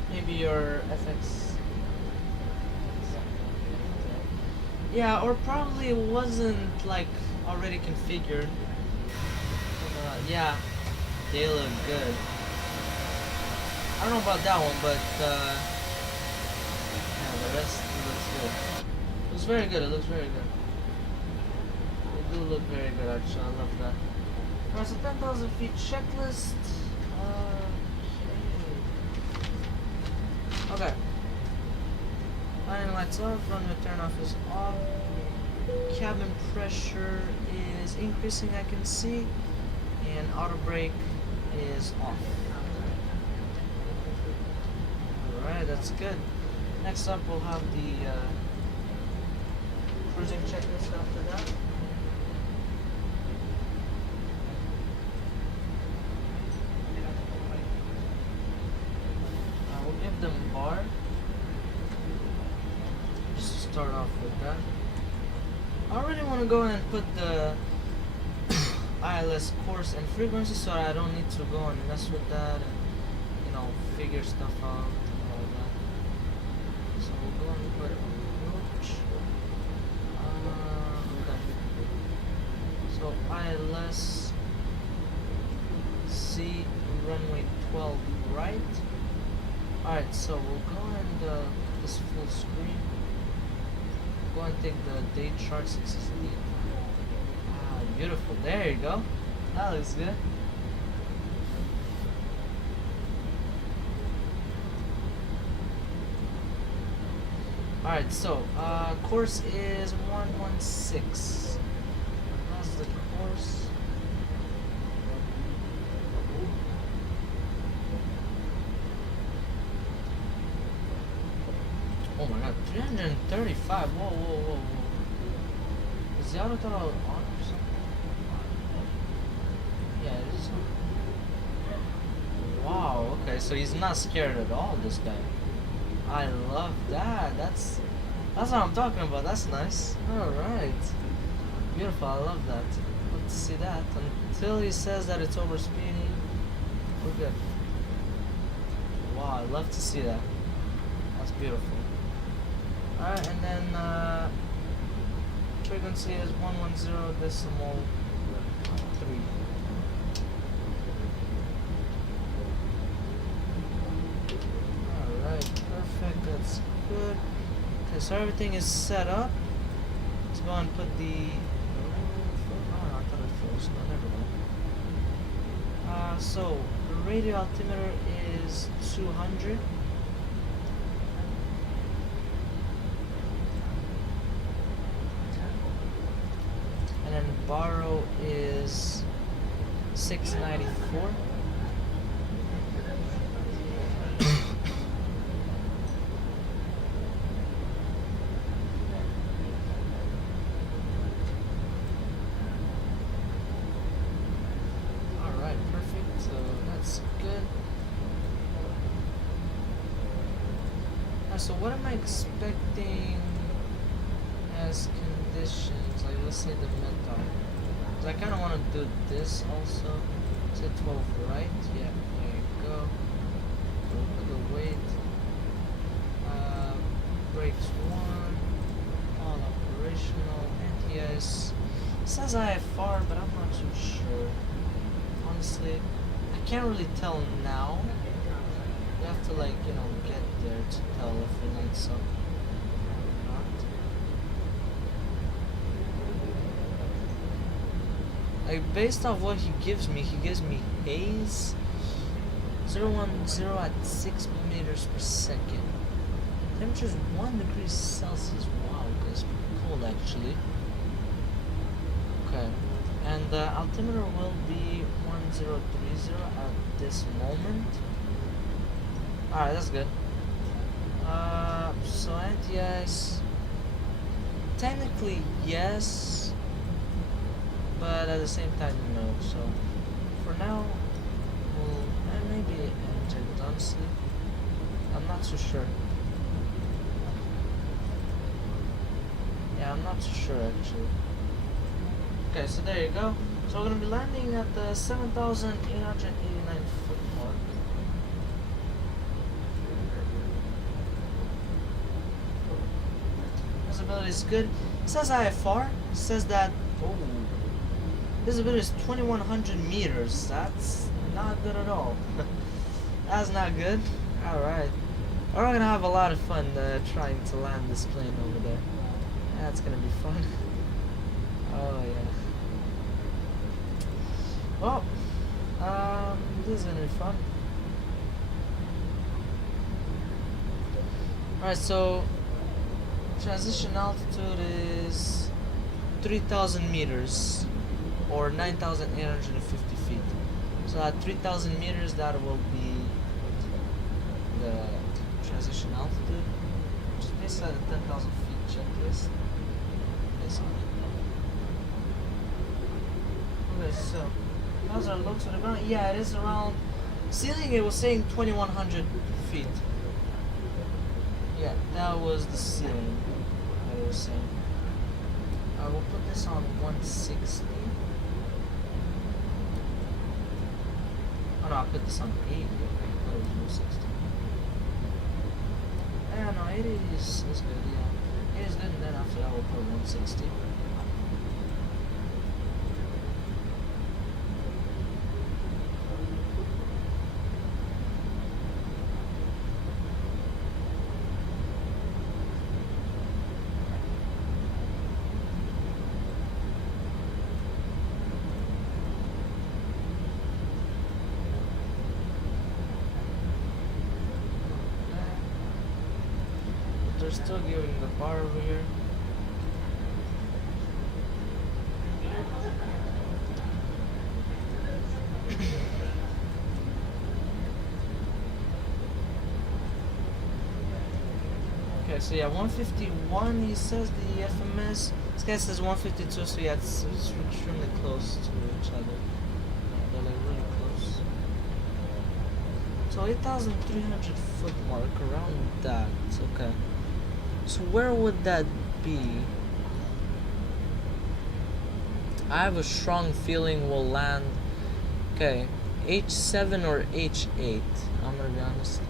Maybe your FX. Yeah, or probably it wasn't like already configured. Yeah, they look good. I don't know about that one, but yeah, the rest looks good. Looks very good. It looks very good. They do look very good, actually. I love that. Alright, so 10,000 feet checklist. Okay. Landing lights off, runway turn off is off. Cabin pressure is increasing, I can see. And auto brake is off. Alright, that's good. Next up we'll have the cruising checklist after that. We'll give them bar. Just to start off with that. I already want to go and put the ILS course and frequency, so I don't need to go and mess with that and, you know, figure stuff out and all that. So we'll go and put approach. Okay. So ILS C runway 12 right. Alright, so we'll go and put this full screen. Go and take the day chart 660. Beautiful. There you go. That looks good. Alright, so course is 116. That's the course. Oh my god, 335. Whoa, whoa, whoa, whoa. Is the auto throttle on or something? Yeah, it is. Wow, okay, so he's not scared at all, this guy. I love that. That's what I'm talking about. That's nice. Alright. Beautiful, I love that. Love to see that. Until he says that it's over speeding, we're good. Wow, I love to see that. That's beautiful. Alright, and then frequency is 110 decimal 3. Alright, perfect, that's good. Okay, so everything is set up. Let's go and put the... Oh, I thought it froze. No, never mind. So, the radio altimeter is 200. And then baro is 694. Alright, perfect. So that's good. So what am I expecting as conditions? Like, let's say the mental. Because I kind of want to do this also. Say 12 right. Yeah, there you go. Put the weight. Brakes 1. All operational. NTS. It says IFR, but I'm not too sure. Honestly, I can't really tell now. You have to, like, you know, get there to tell if we need some or not. Like, based off what he gives me haze. 010 at 6 meters per second. Temperature is 1 degree Celsius. Wow, that's pretty cold actually. Okay, and the altimeter will be 1030 at this moment. Alright, that's good. So anti-ice, technically yes, but at the same time no. So for now, we'll maybe enter it, honestly. I'm not so sure. Yeah, I'm not so sure actually. Okay, so there you go. So we're gonna be landing at the 7,889 foot mark. Visibility is good. It says IFR. It says that visibility is 2,100 meters. That's not good at all. That's not good. Alright. We're gonna have a lot of fun trying to land this plane over there. That's gonna be fun. Oh yeah. Well, this is gonna be fun. Alright, so transition altitude is 3,000 meters or 9,850 feet. So at 3,000 meters, that will be the transition altitude, which is basically the 10,000 feet checklist. Okay, so how's our look to the ground? Yeah, it is around ceiling. It was saying 2,100 feet. Yeah, that was the ceiling that it was saying. I will put this on 160. Oh no, I'll put this on 80. I thought it was 160. Yeah, no, 80 is good, yeah. 80 is good, and then after that we'll put 160. They're still giving the bar over here. Okay, so yeah, 151 he says the FMS. This guy says 152, so yeah, it's extremely close to each other. They're like really close. So 8,300 foot mark, around that. Okay. So where would that be? I have a strong feeling we'll land. Okay, H7 or H8. I'm gonna be honest.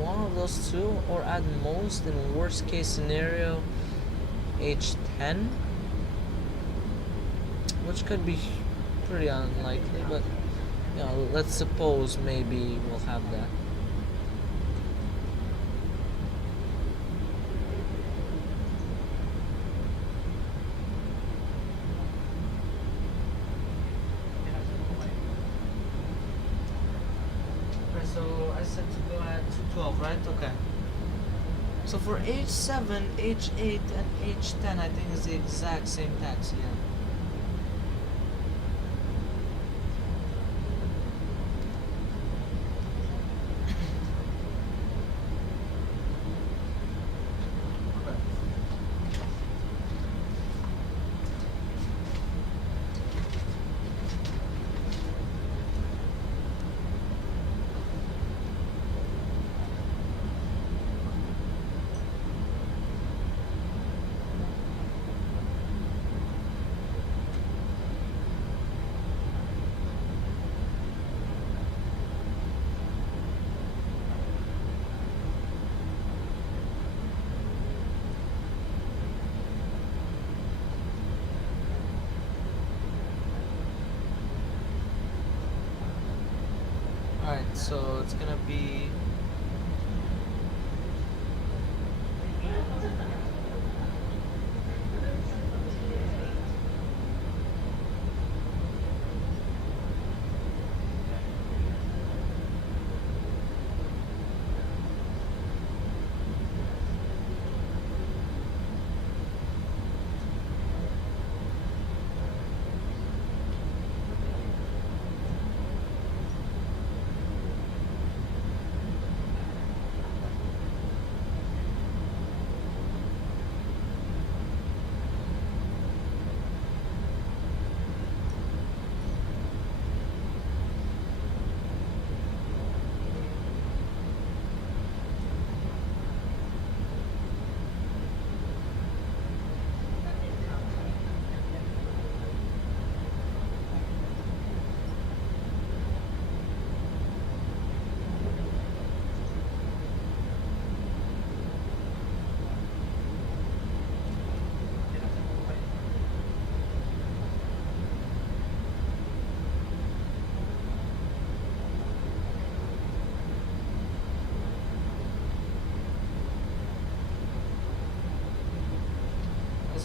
One of those two, or at most, in worst case scenario, H10, which could be pretty unlikely, but you know, let's suppose maybe we'll have that. So I said to go at 212, right? Okay. So for H7, H8, and H10, I think is the exact same taxi, yeah. Alright, so it's gonna be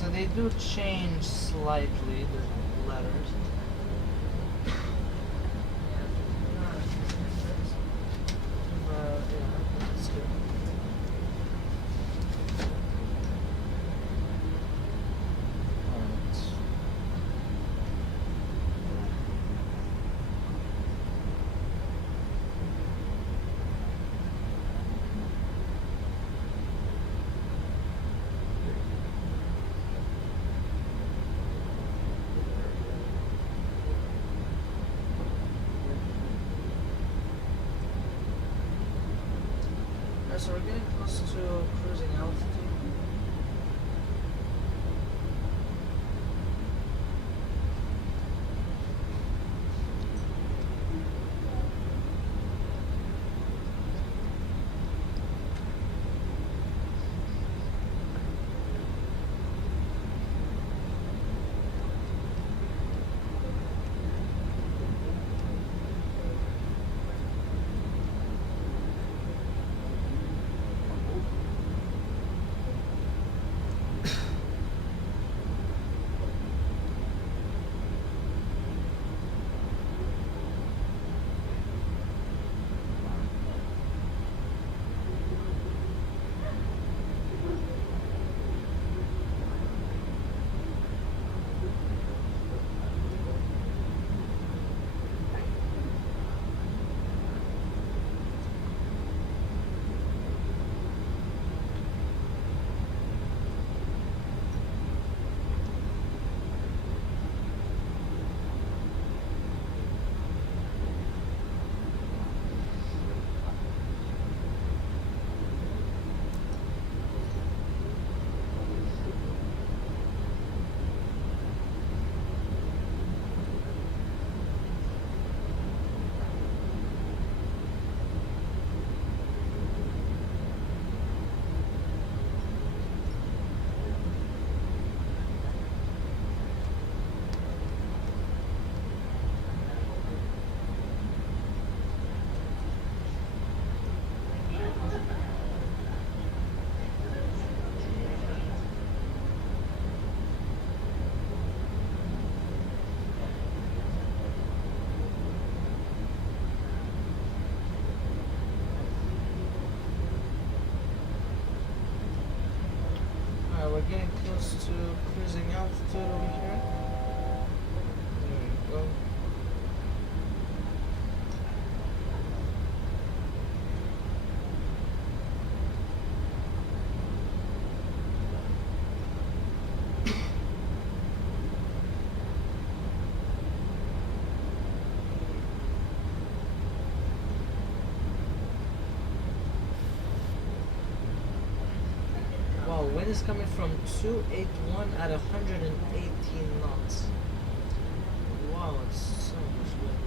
So they do change slightly the letters. Yeah, that's good. Alright. So we're getting close to cruising altitude. We're getting close to cruising altitude over here. There we go. Wow, wind is coming from 281 at 118 knots. Wow, it's so much wind.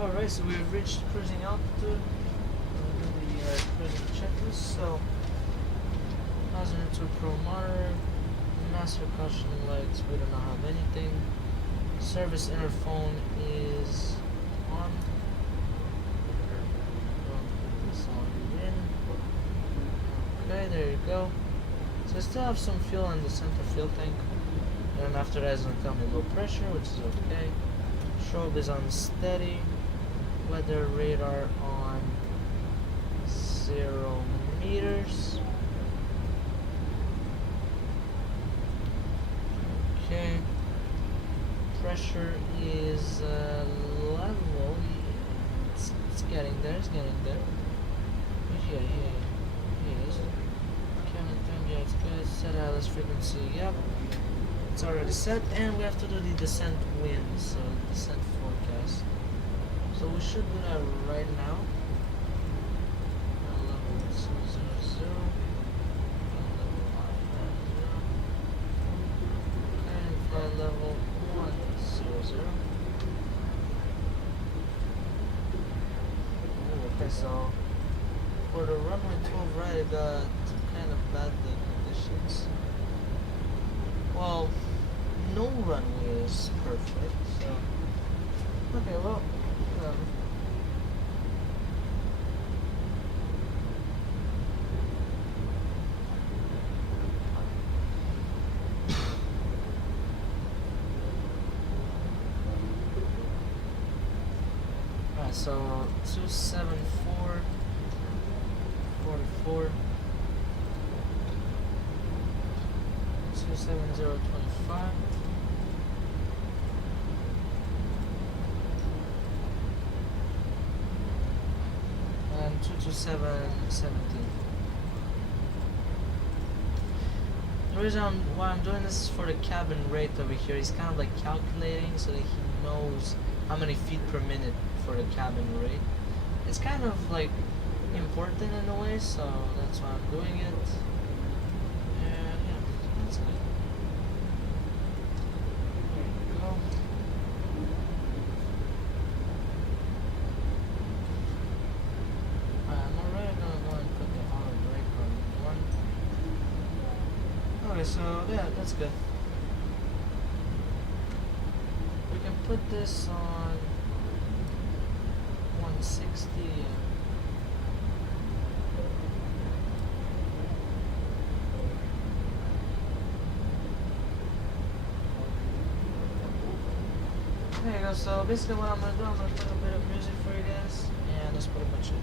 Alright, so we've reached cruising altitude. We'll do the cruising checklist. So, hazard to pro monitor, master caution lights, we do not have anything. Service interphone is on. Put this on in. Okay, there you go. So I still have some fuel in the center fuel tank. And after that it's going to come in low pressure, which is okay. Strobe is on steady. Weather radar on 0 meters. Okay. Pressure is level. It's getting there. It's getting there. Yeah. Yes. Cabin time. Yeah, it's good. Set ILS frequency. Yep. It's already set, and we have to do the descent wind. So descent forecast. So we should do that right now. Level 200. And flight level 100. Okay, so for the runway 12 right, it got kind of bad conditions. Well, no runway is perfect, so okay, well. So 274 44 27025 and 22717. The reason why I'm doing this is for the cabin rate over here. He's kind of like calculating so that he knows how many feet per minute for the cabin rate. It's kind of like important in a way, so that's why I'm doing it. And yeah, that's good. There we go. I'm already gonna go and put the auto brake on one. Okay, so yeah, that's good. We can put this on 160. There you go. So basically what I'm gonna do, I'm gonna put a bit of music for you guys, and that's pretty much it.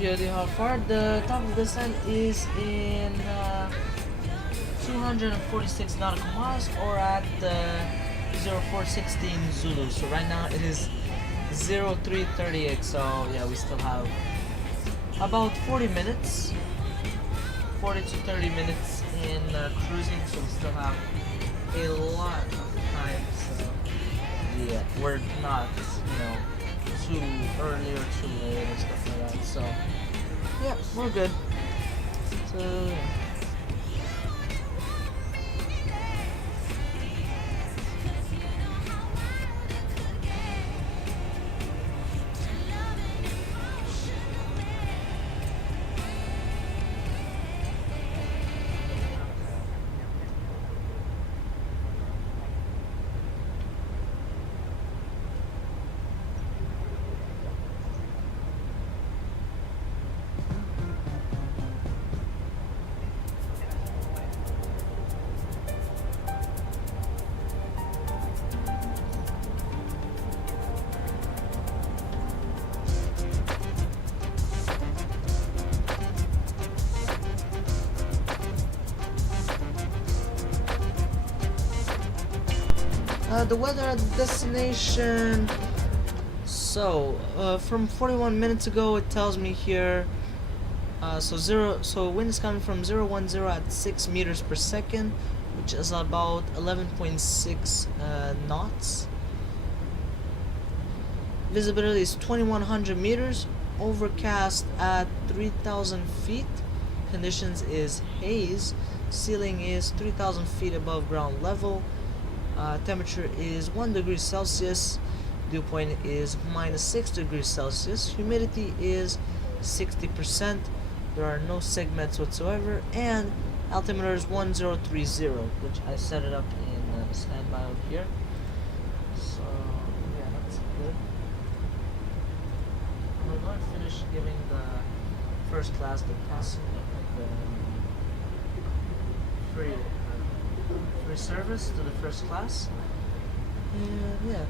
POD how far. The top of the descent is in 246 nautical miles, or at 0416 Zulu. So right now it is 0338. So yeah, we still have about 40 minutes, 40 to 30 minutes in cruising. So we still have a lot of time. So yeah, we're not, too early or too late and stuff like that. So yeah, we're good. So yeah. The weather at the destination. So from 41 minutes ago, it tells me here. So wind is coming from 010 at 6 meters per second, which is about 11.6 knots. Visibility is 2100 meters. Overcast at 3000 feet. Conditions is haze. Ceiling is 3000 feet above ground level. Temperature is 1 degree Celsius. Dew point is -6 degrees Celsius. Humidity is 60%. There are no segments whatsoever. And altimeter is 1030, which I set it up in standby over here. So yeah, that's good. We're going to finish giving the first class the passenger the free service to the first class. And yeah,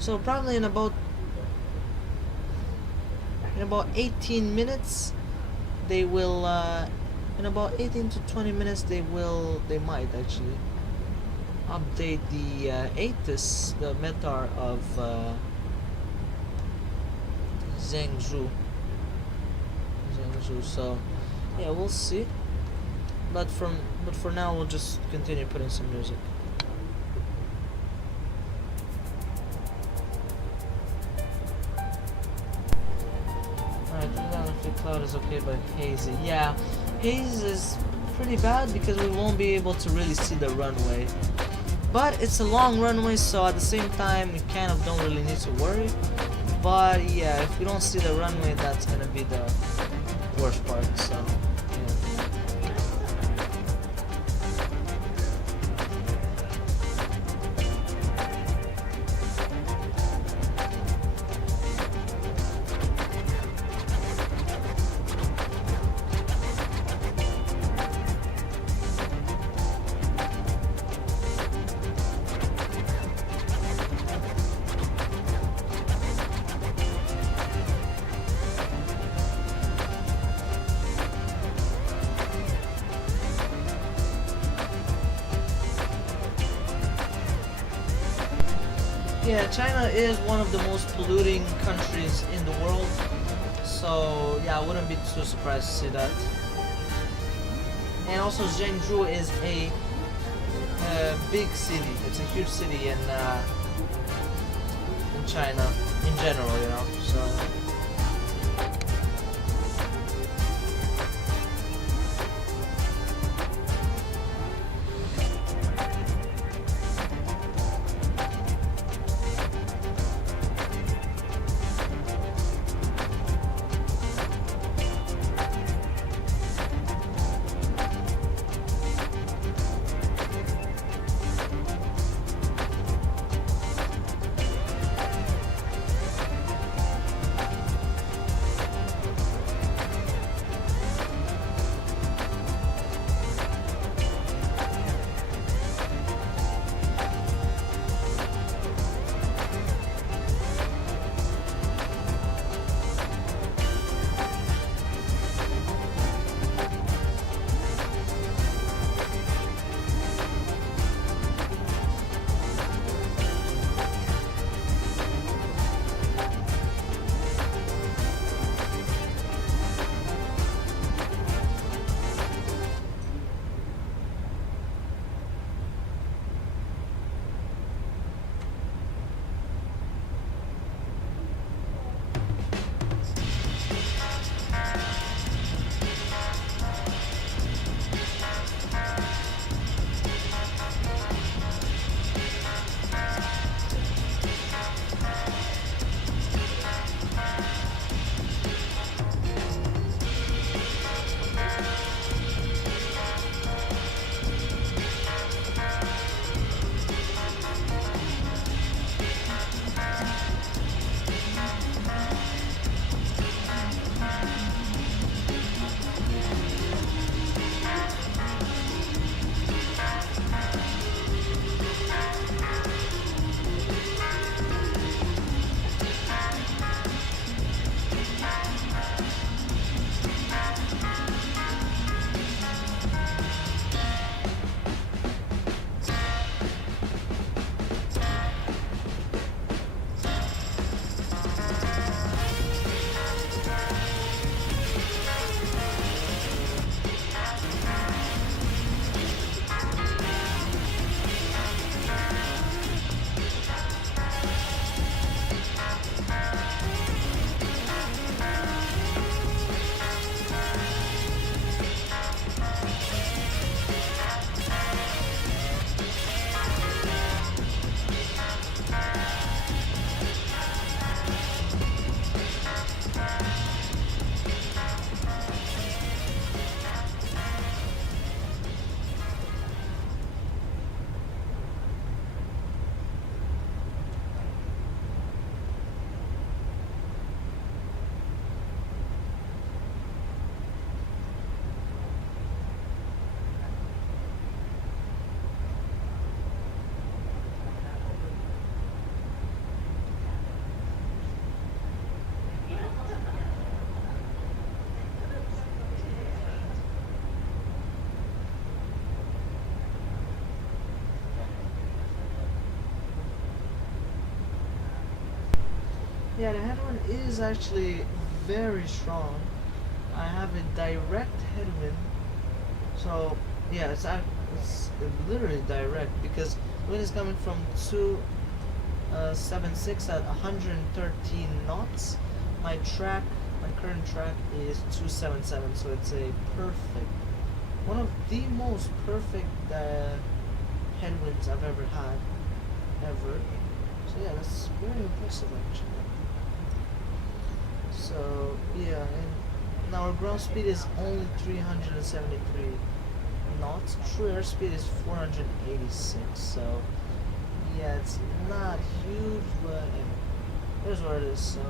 so probably in about 18 minutes they will in about 18 to 20 minutes they might actually update the ATIS, the METAR of Zhengzhou. So yeah, we'll see. But for now, we'll just continue putting some music. Alright, 3000 feet cloud is okay, but hazy. Yeah, haze is pretty bad because we won't be able to really see the runway. But it's a long runway, so at the same time, we kind of don't really need to worry. But yeah, if we don't see the runway, that's gonna be the worst part. So. Yeah, China is one of the most polluting countries in the world, so yeah, I wouldn't be too surprised to see that. And also Zhengzhou is a big city. It's a huge city in China in general, so. Yeah, the headwind is actually very strong. I have a direct headwind, so yeah, it's literally direct because wind is coming from 276 at 113 knots. My current track is 277, so it's a perfect, one of the most perfect headwinds I've ever had, ever. So yeah, that's very impressive actually. So yeah, and our ground speed is only 373 knots. True airspeed is 486. So yeah, it's not huge, but here's where it is. So.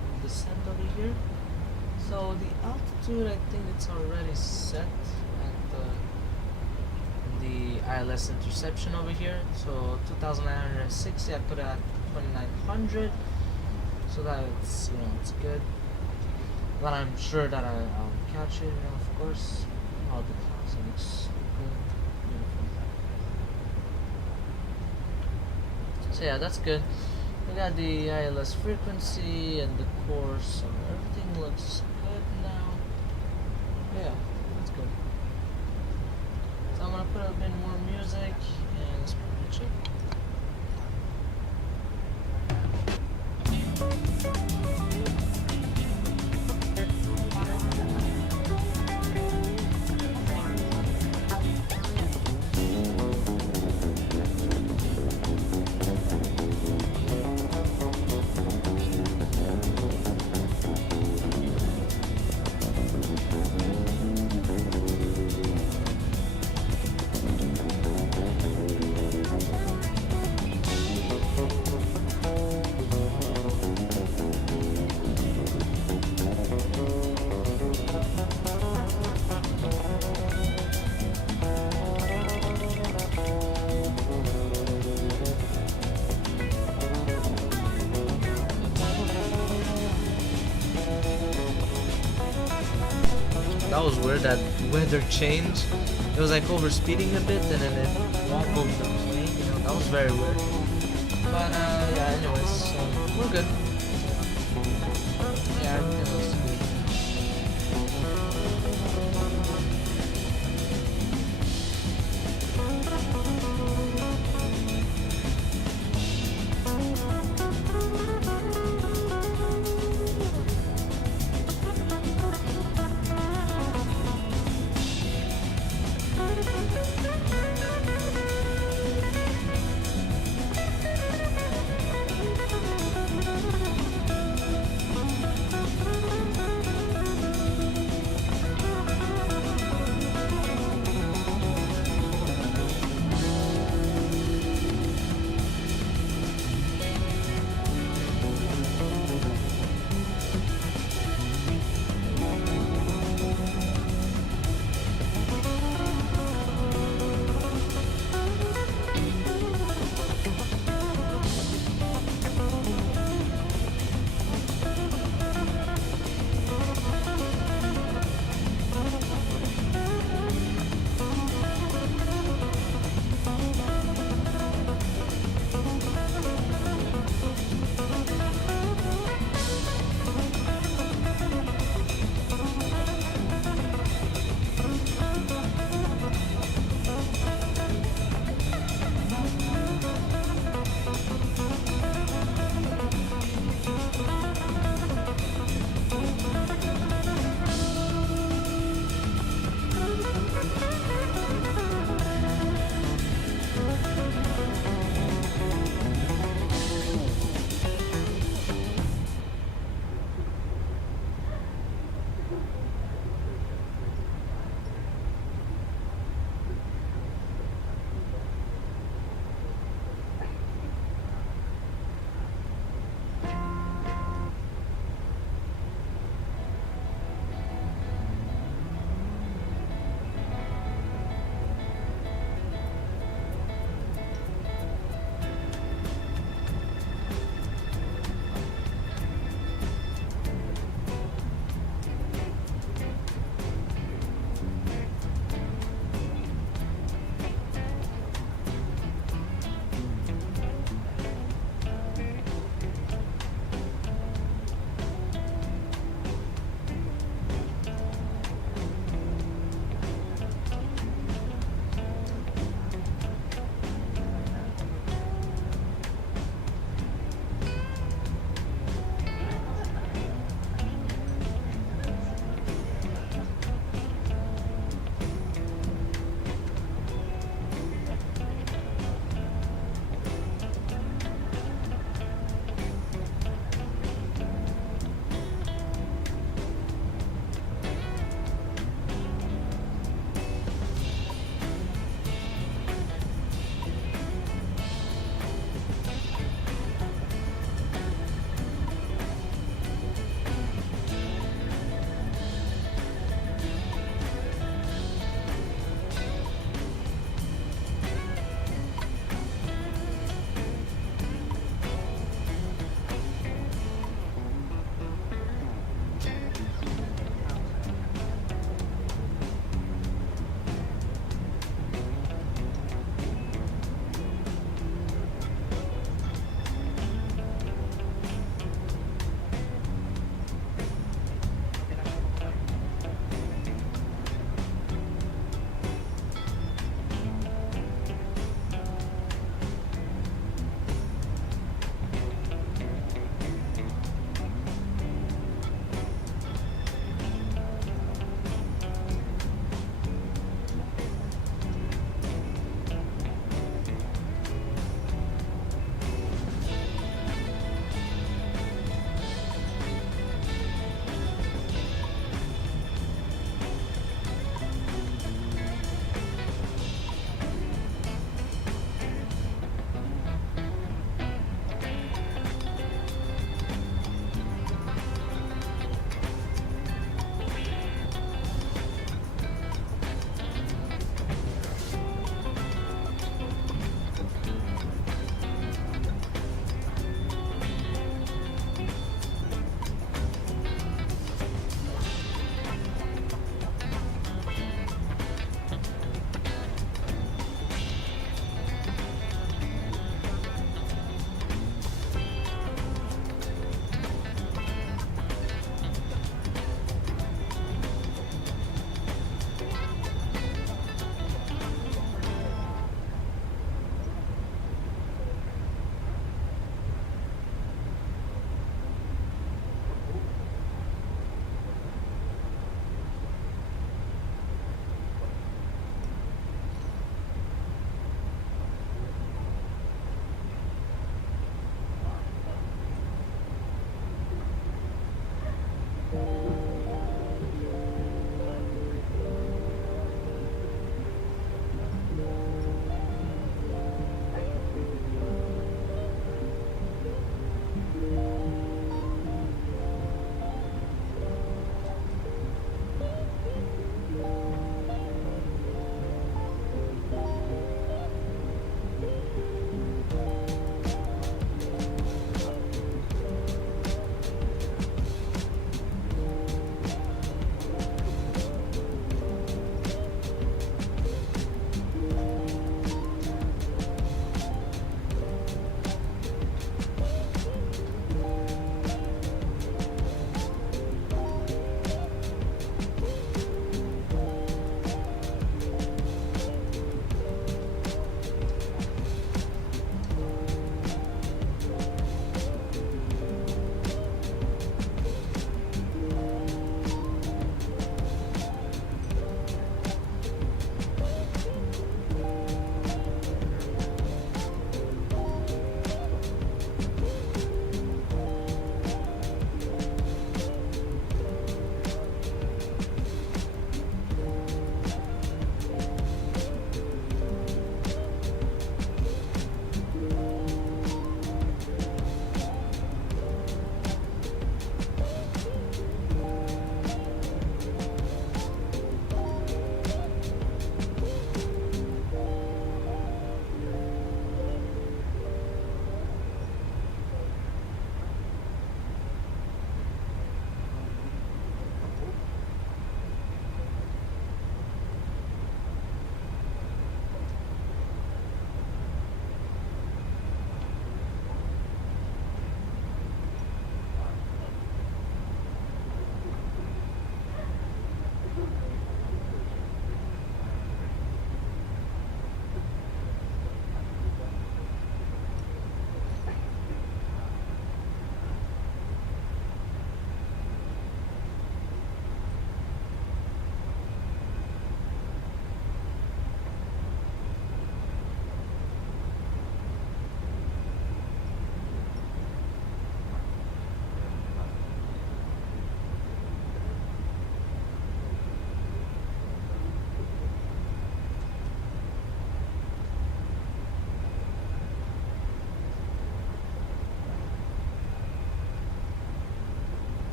up descent over here. So the altitude, I think it's already set at the ILS interception over here. So 2,960, I put it at 2,900. So that it's, it's good. But I'm sure that I'll catch it, of course. All the clouds, it looks good, beautiful. So yeah, that's good. We got the ILS frequency and the course, so everything looks good now. Yeah, that's good. So I'm gonna put a bit more music, and that's pretty much it. That was weird, that weather change. It was like overspeeding a bit and then it wobbled the plane, that was very weird. But yeah, anyways, we're good. Yeah, everything looks good.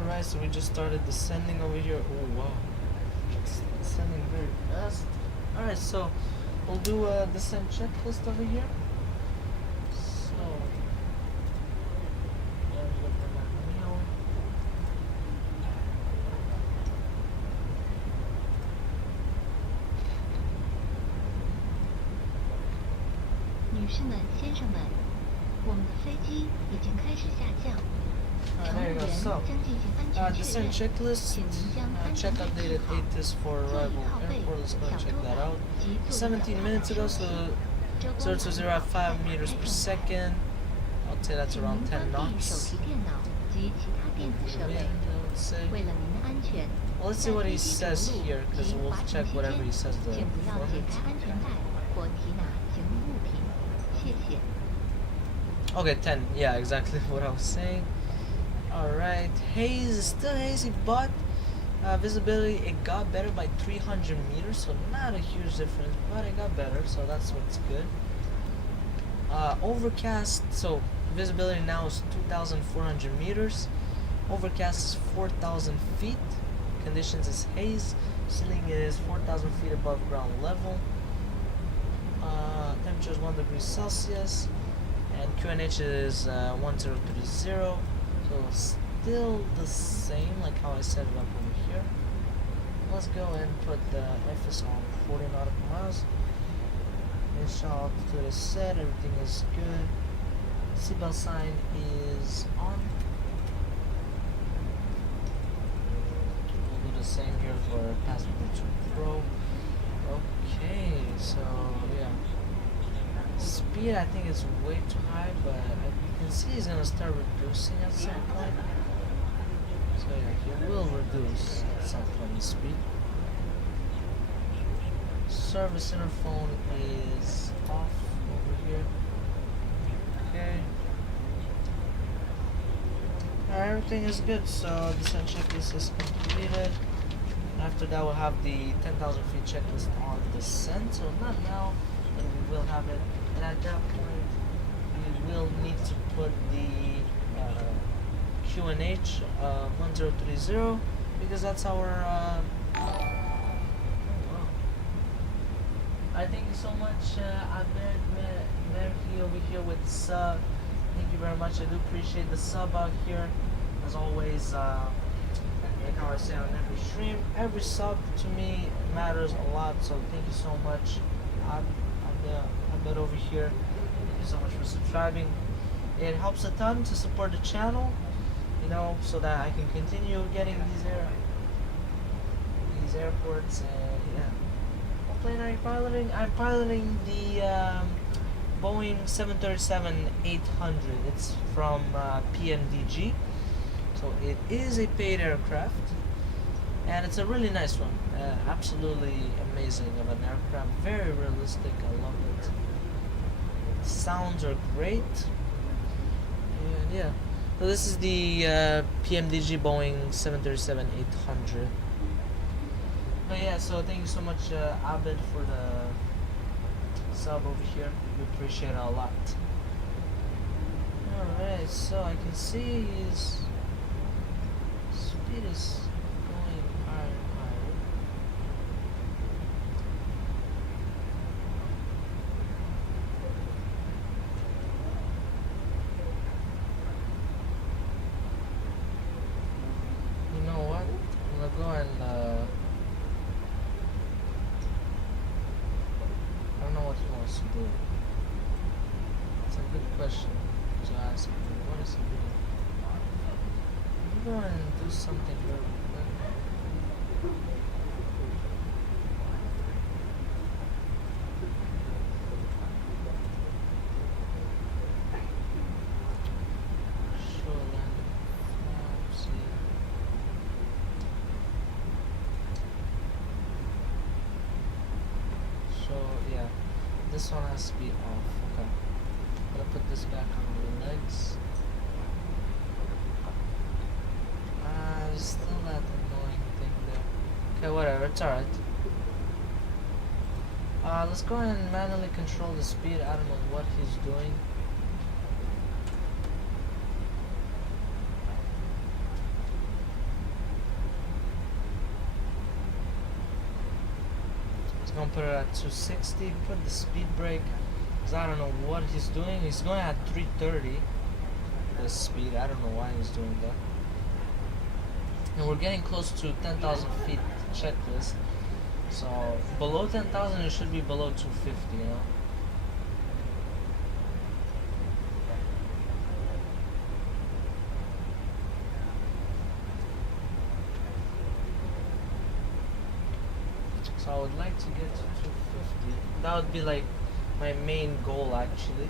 Alright, so we just started descending over here. Oh wow, it's descending very fast. Alright, so we'll do a descent checklist over here. So, now, 女士们、先生们，我们的飞机已经开始下降。 Alright, there you go. So, 将进行安全确 descent 认， checklist. 请您将安 Check 全带 updated 系好， ATIS for 座椅 arrival 靠背、 airport. Let's go 小 and check 桌 that 板 out. 及座椅的 17 minutes 滑 ago, 板 so 遮光 0 to 0 at 5 板 meters 在 per 正 second. I'd say that's 请 around 您 10 关闭手 knots. 提电脑及其他电子设 Wind, 备。 I would say. 为了您的安全， Well, let's 在 see what 飞 he 机着 says 陆 here, because 及 we'll 滑行 check 期 whatever 间 he says the 请不要解 informant. 开安全带或提拿行李物品，谢谢。 Okay, 10. Yeah, exactly what I was saying. Alright, haze is still hazy, but visibility, it got better by 300 meters, so not a huge difference, but it got better, so that's what's good. Overcast, so visibility now is 2,400 meters. Overcast is 4,000 feet. Conditions is haze. Ceiling is 4,000 feet above ground level. Temperature is 1 degree Celsius. And QNH is 1030. So still the same, like how I set it up over here. Let's go and put the FS on 40 nautical miles. Initial altitude is set, everything is good. Seatbelt sign is on. We'll do the same here for Passenger 2 Pro. Okay, so yeah. Speed I think is way too high, but I can see he's gonna start reducing at some point. So yeah, he will reduce at some point the speed. Service interphone is off over here. Okay. Alright, everything is good, so descent checklist is completed. After that we'll have the 10,000 feet checklist on descent, so not now, but we will have it. And at that point, we will need to put the QNH 1030 because that's our. I thank you so much, Merhi over here with the sub. Thank you very much. I do appreciate the sub out here. As always, like how I say on every stream, every sub to me matters a lot. So thank you so much. I'm over here. Thank you so much for subscribing. It helps a ton to support the channel, you know, so that I can continue getting these airports. And yeah, what plane are you piloting? I'm piloting the Boeing 737-800. It's from PMDG, so it is a paid aircraft, and it's a really nice one. Absolutely amazing of an aircraft. Very realistic. I love it. Sounds are great. And yeah, so this is the PMDG Boeing 737-800. But yeah, so thank you so much, Abed, for the sub over here. We appreciate it a lot. Alright, so I can see his speed is going higher and higher. You know what? I'm gonna go and I don't know what he wants to do. It's a good question to ask him. What is he doing? I'm going and do something very quick. Show landing flaps, yeah. So yeah, this one has to be off. Okay, I'm gonna put this back on the legs. Still that annoying thing there. Okay, whatever, it's alright. Let's go ahead and manually control the speed. I don't know what he's doing. gonna put it at 260. Put the speed brake, cause I don't know what he's doing. He's going at 330. The speed. I don't know why he's doing that. And we're getting close to 10,000 feet checklist. So below 10,000, it should be below 250. You know. So I would like to get to 250. That would be like my main goal actually.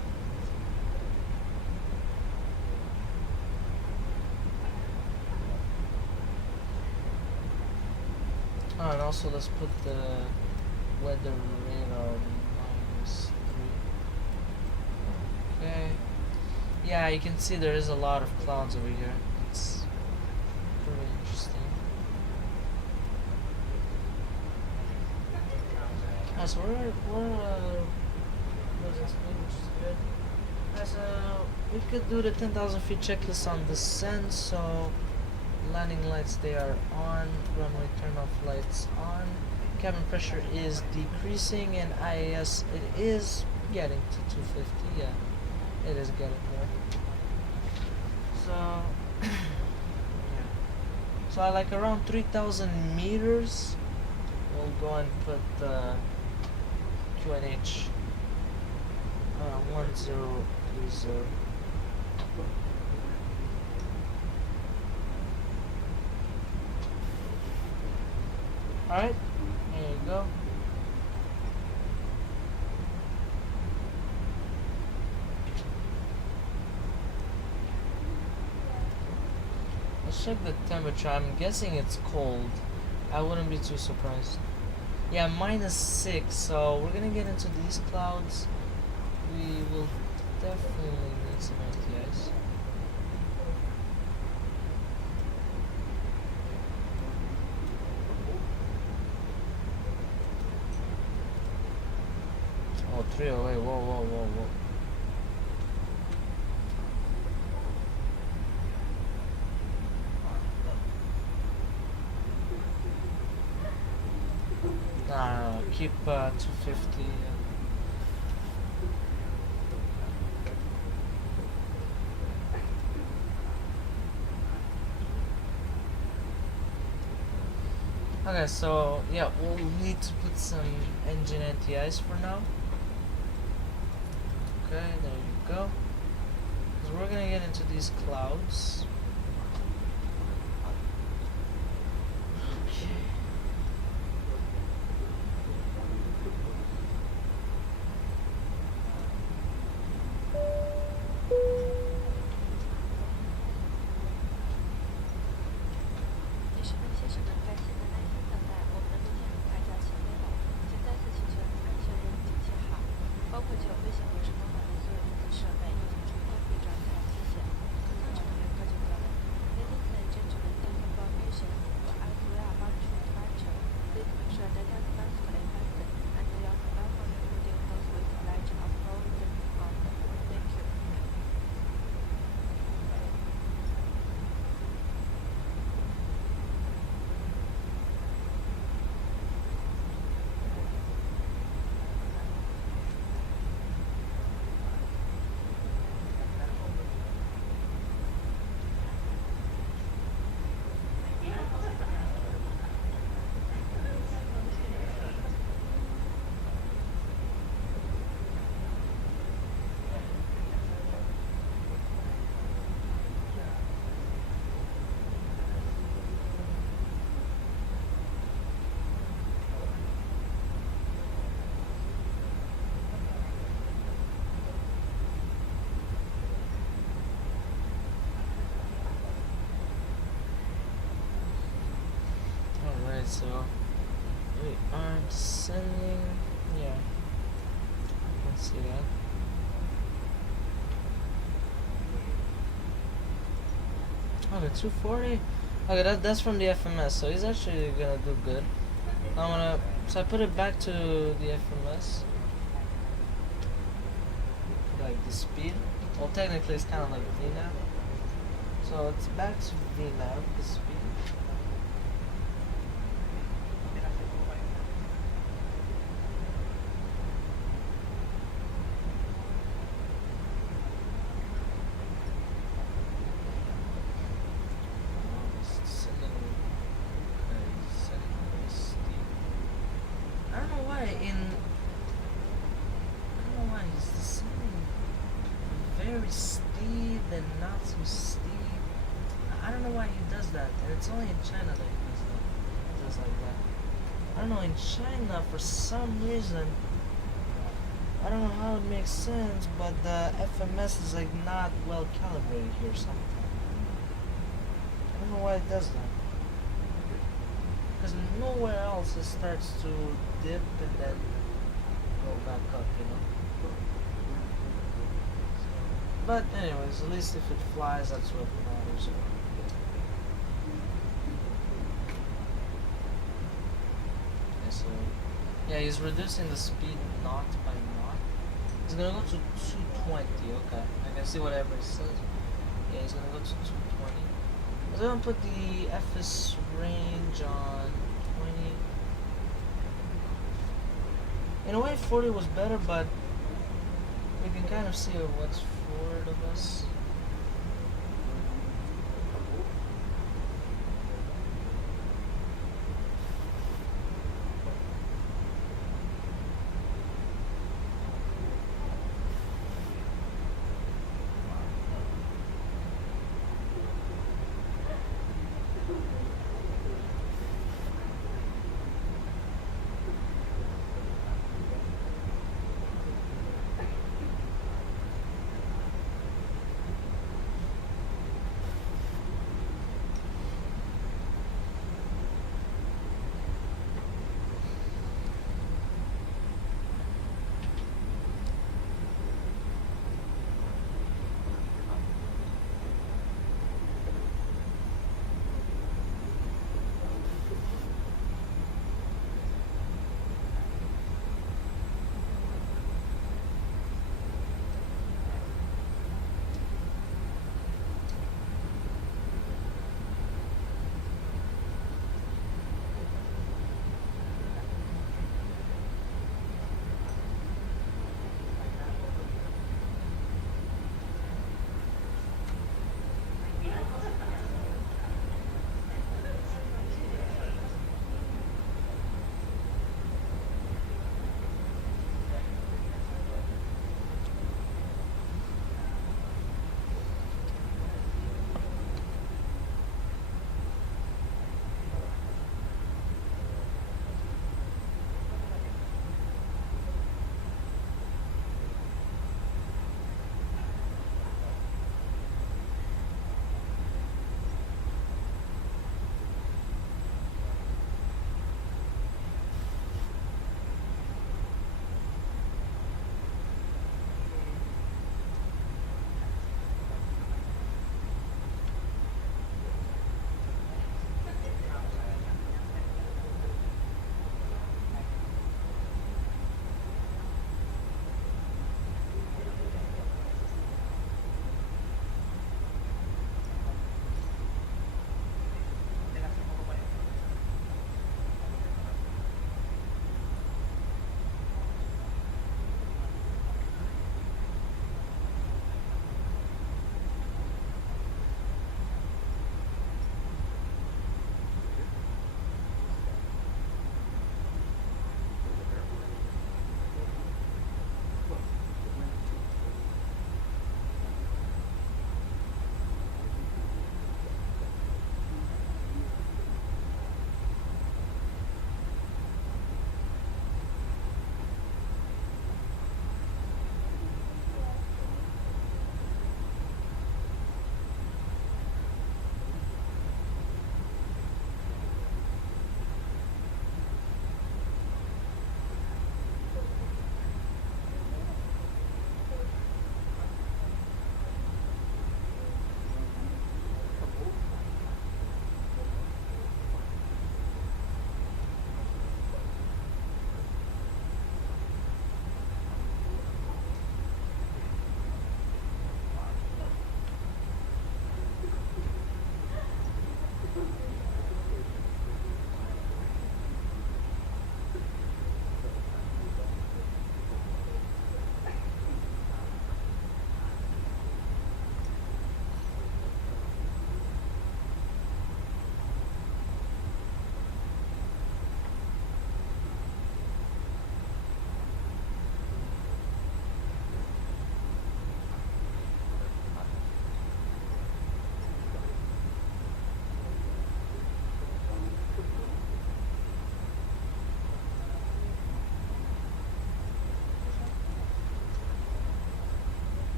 Oh, and also let's put the weather radar -3. Okay. Yeah, you can see there is a lot of clouds over here. It's pretty interesting. So which is good. We could do the 10,000 feet checklist on descent. So landing lights, they are on. Runway turn-off lights on. Cabin pressure is decreasing, and IAS, it is getting to 250. Yeah, it is getting there. So yeah. So I like around 3,000 meters. We'll go and put QNH 1030. Alright, there you go. Let's check the temperature. I'm guessing it's cold. I wouldn't be too surprised. Yeah, -6, so we're gonna get into these clouds. We will definitely need some anti-ice. Oh, 308, whoa. No, keep 250. Okay, so yeah, we'll need to put some engine anti-ice for now. Okay, there you go. Because we're gonna get into these clouds. So we are descending. Yeah, I can see that. Okay, 240. Okay, that's from the FMS, so he's actually gonna do good. So I put it back to the FMS, like the speed. Well, technically it's kind of like VNAV. So it's back to VNAV, the speed. it's only in China that it does like that. I don't know, in China for some reason, I don't know how it makes sense, but the FMS is like not well calibrated here sometimes. I don't know why it does that. Because nowhere else it starts to dip and then go back up, you know? But anyways, at least if it flies, that's what matters. Okay, so yeah, he's reducing the speed knot by knot. He's gonna go to 220. Okay, I can see whatever it says. Yeah, he's gonna go to 220. I'm gonna put the FS range on 20. In a way, 40 was better, but we can kind of see what's forward of us.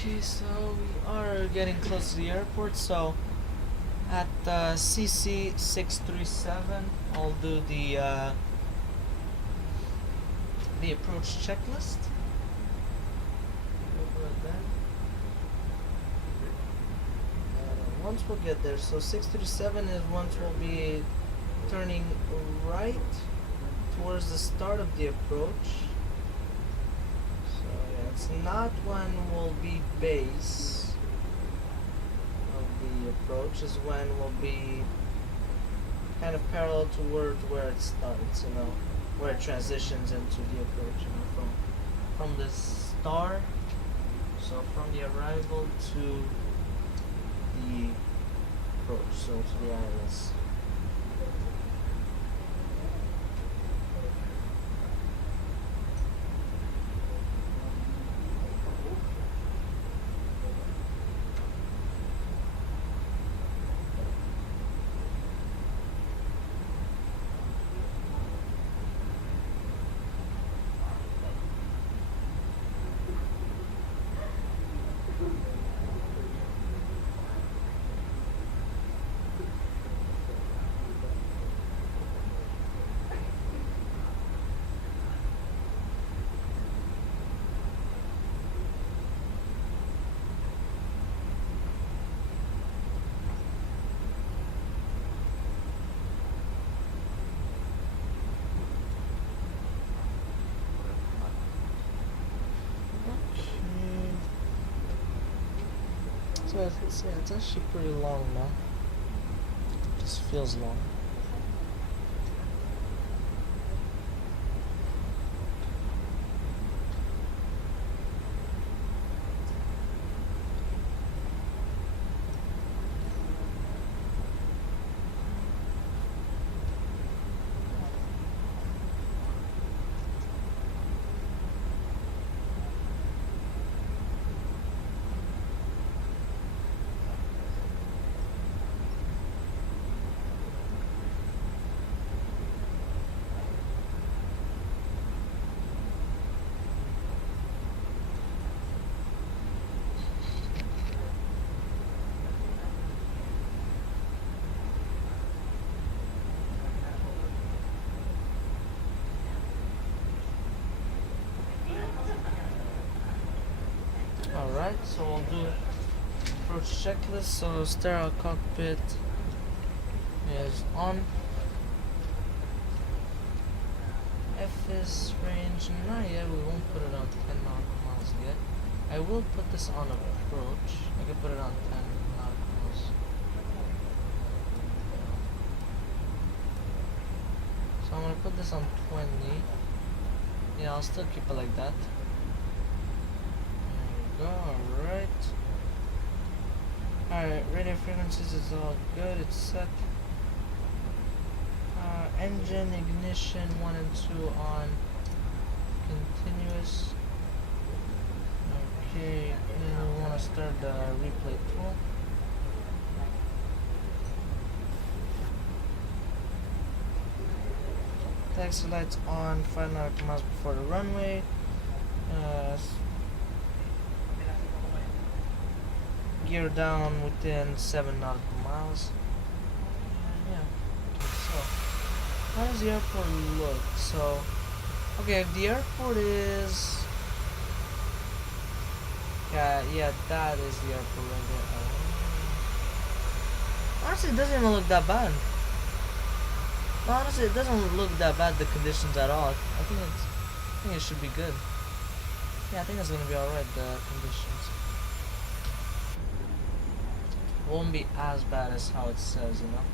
Okay, so we are getting close to the airport, so at CC 637 I'll do the approach checklist. Once we'll get there, so 637 is once we'll be turning right towards the start of the approach. So yeah, it's not when we'll be base of the approach, is when we'll be kind of parallel toward where it starts, you know, where it transitions into the approach, you know, from the star, so from the arrival to the approach, so to the ILS. So yeah, it's actually pretty long now. It just feels long. Alright, so we'll do approach checklist. So sterile cockpit is on. FS range, not yet, we won't put it on 10 nautical miles yet. I will put this on approach. I can put it on 10 nautical miles. So I'm gonna put this on 20. Yeah, I'll still keep it like that. Alright. Alright, radio frequencies is all good, it's set. Engine ignition 1 and 2 on continuous. Okay, and we want to start the replay tool. Taxi lights on 5 nautical miles before the runway. Gear down within 7 nautical miles. Yeah. Okay, so how does the airport look? So, okay, if the airport is, yeah, that is the airport right there. Honestly, it doesn't even look that bad. Honestly, it doesn't look that bad, the conditions at all. I think it should be good. Yeah, I think it's gonna be alright, the conditions. Won't be as bad as how it says, you know.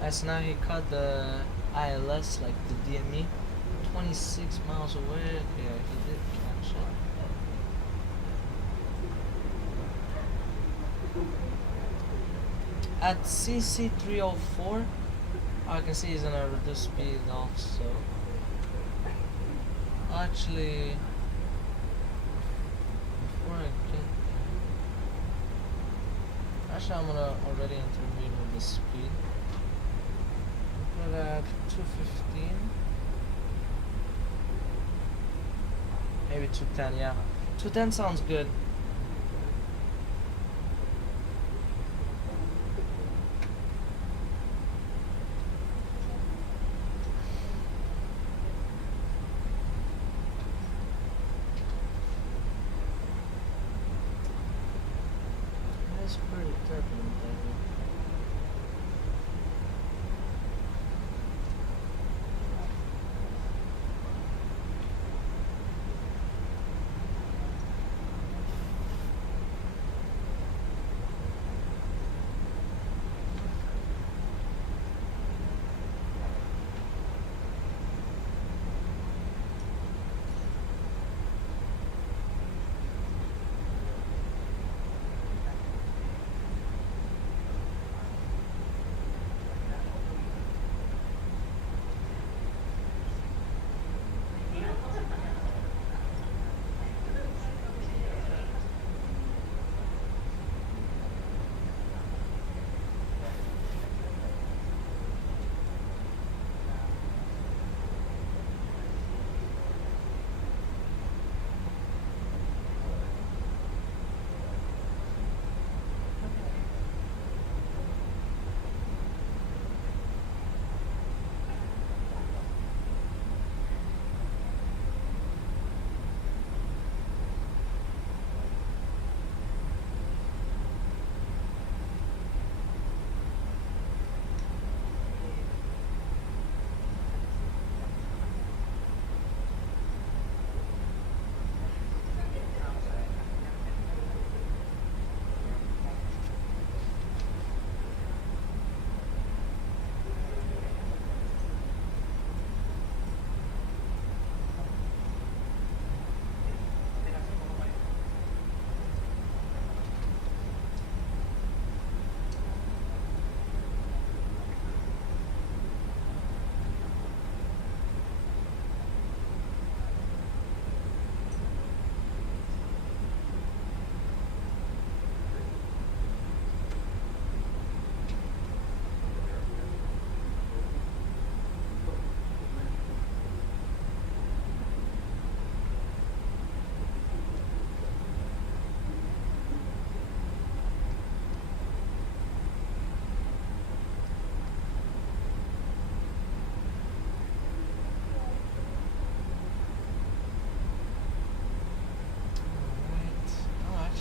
As now he caught the ILS, like the DME, 26 miles away. Okay, he did catch it. At CC 304, I can see it's gonna reduce speed also. Actually, before I get there, actually I'm gonna already intervene with the speed. Put it at 215. Maybe 210, yeah. 210 sounds good. It's pretty turbulent, I think.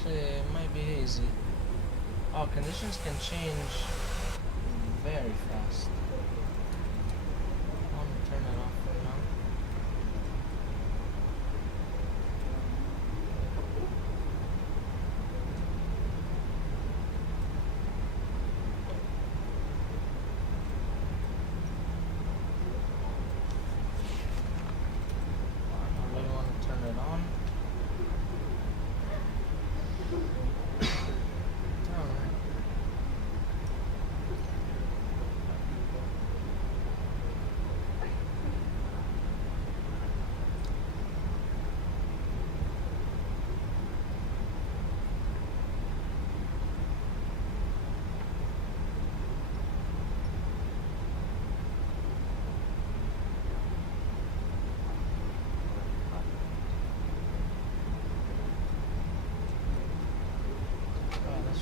It might be easy. Oh, conditions can change very fast. I want to turn it off for now. I really want to turn it on.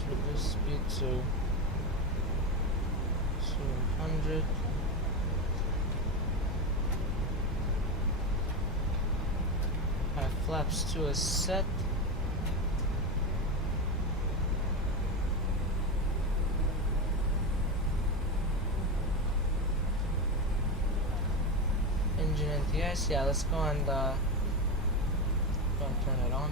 Reduce speed to 200. Have flaps to a set. Engine NTS, yeah, let's go and turn it on.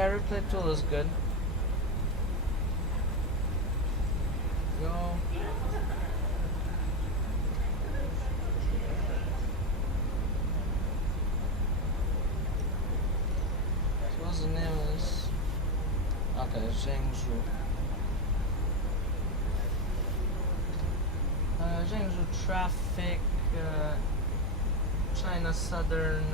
Yeah, replay tool is good. Go. So what's the name of this? Okay, Zhengzhou. Zhengzhou traffic, China Southern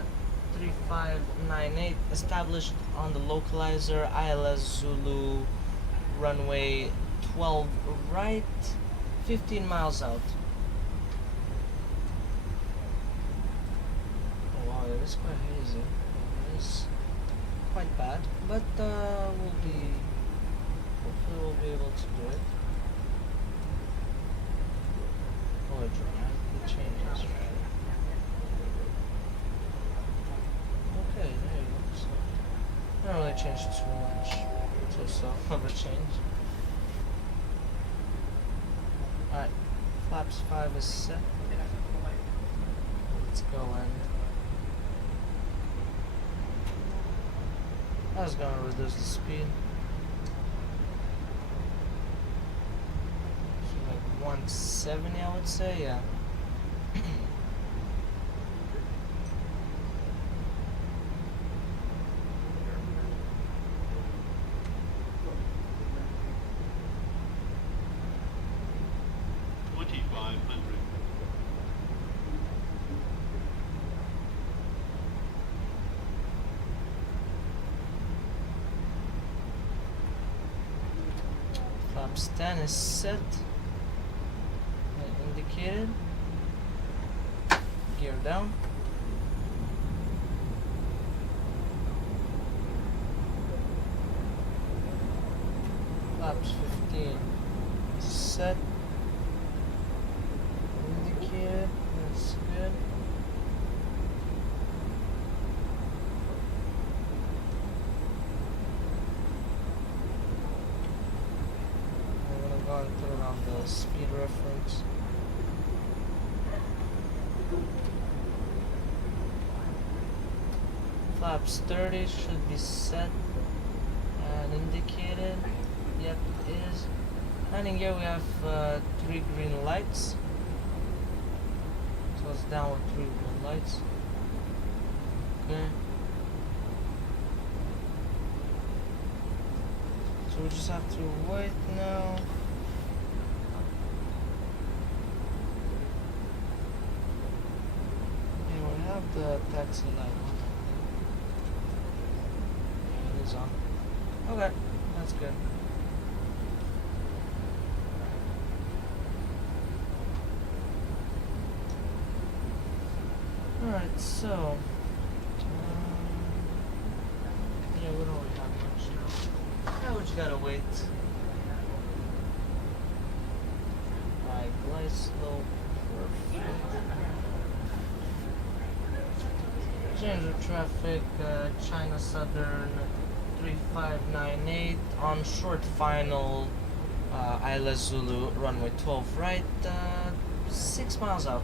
3598, established on the localizer ILS Zulu, runway 12 right, 15 miles out. Oh wow, it is quite hazy. It is quite bad, but hopefully we'll be able to do it. Oh, it dramatically changes. Okay, there you go. So, I don't really change too much. So of a change. Alright, flaps 5 is set. Let's go and I was gonna reduce the speed. So like 170 I would say, yeah. Flaps 10 is set and indicated. Gear down. Flaps 15 is set. Indicated. That's good. Go and put it on the speed reference. Flaps 30 should be set and indicated. Yep, it is. And in here we have 3 green lights. So it's down with 3 green lights. Okay. So we just have to wait now. The taxi light. Yeah, it is on. Okay, that's good. Alright, so yeah, we don't really have much now. Now we just gotta wait. Alright, glide slope. Perfect. Zhengzhou traffic, China Southern 3598 on short final, ILS Zulu, runway 12 right, 6 miles out.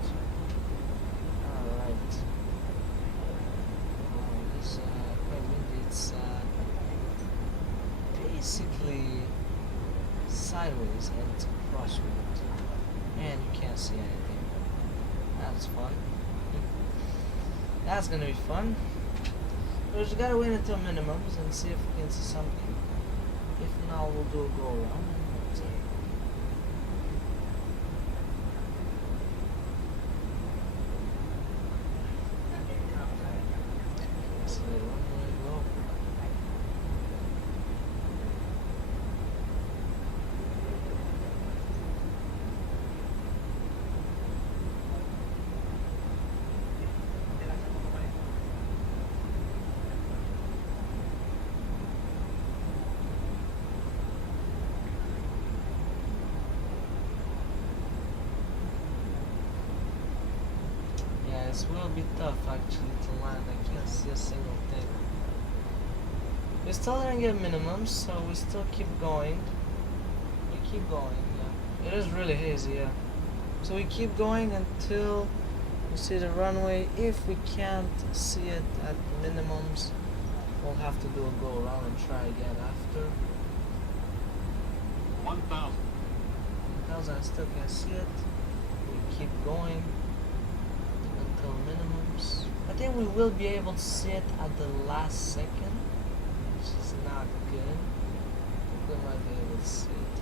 Alright. Oh, it's quite windy. It's basically sideways and it's a crosswind. And you can't see anything. That's fun. That's gonna be fun. We just gotta wait until minimums and see if we can see something. If not, we'll do a go around. So the runway low. This will be tough actually to land. I can't see a single thing. We still didn't get minimums, so we still keep going. We keep going, yeah. It is really hazy, yeah. So we keep going until we see the runway. If we can't see it at minimums, We'll have to do a go around and try again after. 1,000. Because I still can't see it. We keep going until minimums. I think we will be able to see it at the last second, which is not good. We might be able to see it.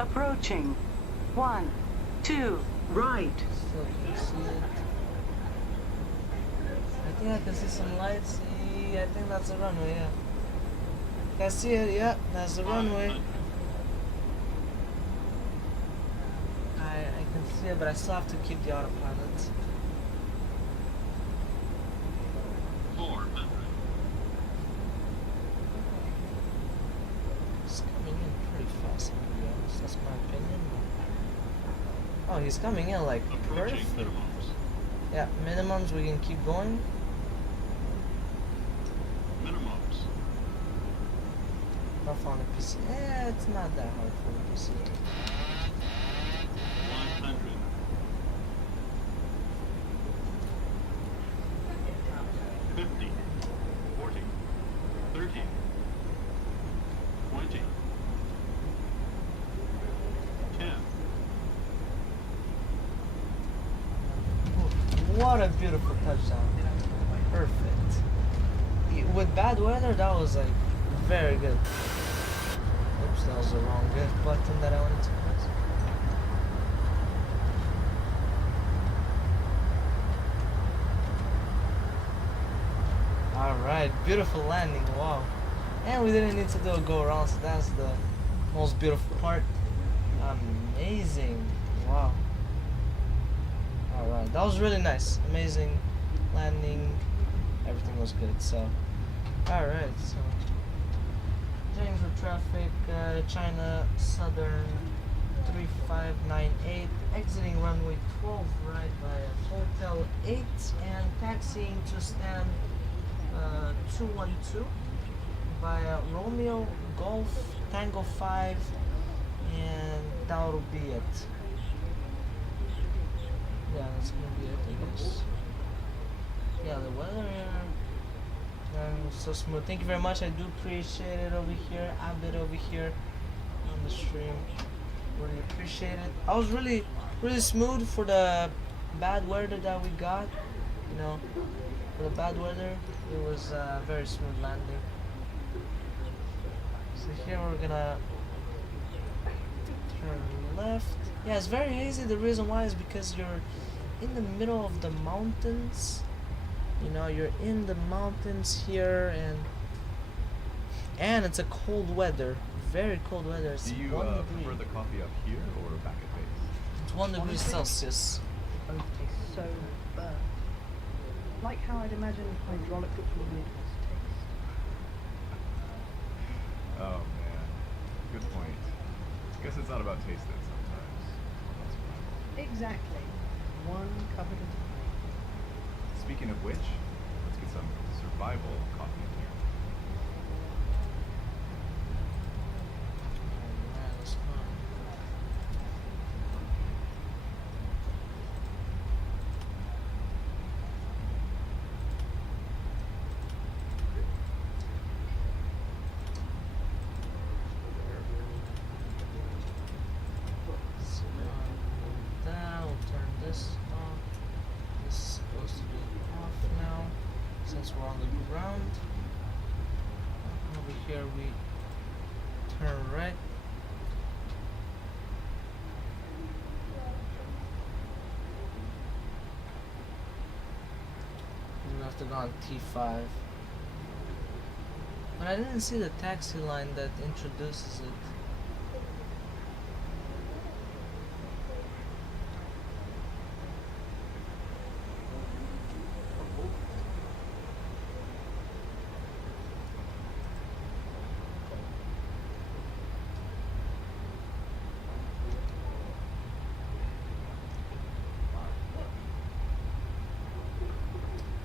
Approaching. 1, 2, right. Still can see it. I think I can see some lights. Yeah, I think that's the runway, yeah. Can I see it? Yeah, that's the runway. I can see it, but I still have to keep the autopilot. 400. He's coming in pretty fast, to be honest. That's my opinion. Oh, he's coming in like Approaching perfect. minimums. Yeah, minimums, we can keep going. Minimums. Tough on the PC. It's not that hard for the PC. 100. 50. 40. 30. 20. 10. What a beautiful touchdown. Perfect. With bad weather, that was like very good. Oops, that was the wrong good button that I wanted to press. Alright, beautiful landing, wow. And we didn't need to do a go around, so that's the most beautiful part. Amazing, wow. Alright, that was really nice. Amazing landing. Everything was good, so. Alright, so. Zhengzhou traffic, China Southern 3598, exiting runway 12 right by Hotel 8 and taxiing to stand 212 via Romeo Golf Tango 5, and that'll be it. Yeah, that's gonna be it, I guess. Yeah, the weather was so smooth. Thank you very much. I do appreciate it over here. Abbott over here on the stream. Really appreciate it. I was really smooth for the bad weather that we got. You know, for the bad weather, it was a very smooth landing. So here we're gonna turn left. Yeah, it's very easy. The reason why is because you're in the middle of the mountains. You know, you're in the mountains here, and it's a cold weather, very cold weather. It's Do you 1 degree. prefer the coffee up here or back at base? It's 1 degree Celsius. Both taste so burnt. Like how I'd imagine hydraulic fluid must taste. Oh man, good point. Guess it's not about taste then sometimes. That's right. Exactly. One covered in pie. Speaking of which, let's get some survival coffee in here. Alright, let's go. We'll turn this off. This is supposed to be off now, since we're on the ground. Over here we turn right. We have to go on T5. But I didn't see the taxi line that introduces it.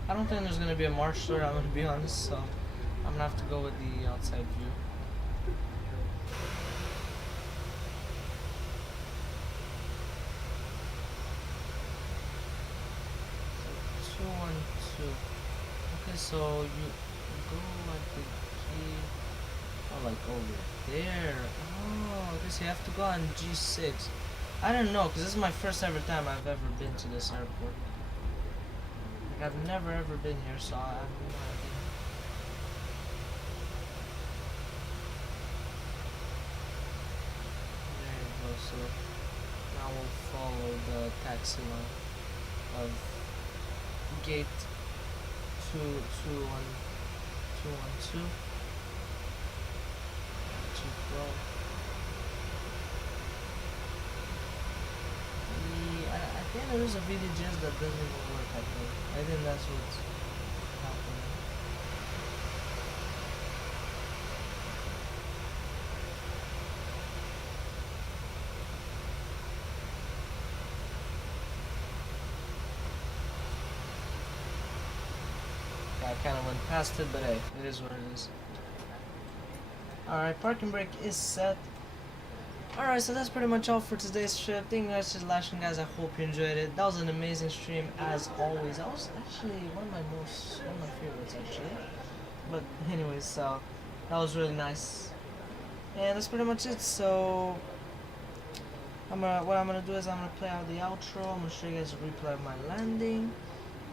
I don't think there's gonna be a march there, I'm gonna be honest, so I'm gonna have to go with the outside view. 2. Okay, so you go at the key. Oh, like over there. Oh, I guess you have to go on G6. I don't know, because this is my first ever time I've ever been to this airport. Like, I've never ever been here, so I have no idea. There you go, so now we'll follow the taxi line of gate 212. I think there is a VDGS that doesn't even work, I think that's what's happening. I kind of went past it, but hey, it is what it is. Alright, parking brake is set. Alright, so that's pretty much all for today's trip. Thank you guys for watching, guys. I hope you enjoyed it. That was an amazing stream as always. That was actually one of my favorites actually. But anyways, so that was really nice. And that's pretty much it. So what I'm gonna do is I'm gonna play out the outro. I'm gonna show you guys a replay of my landing.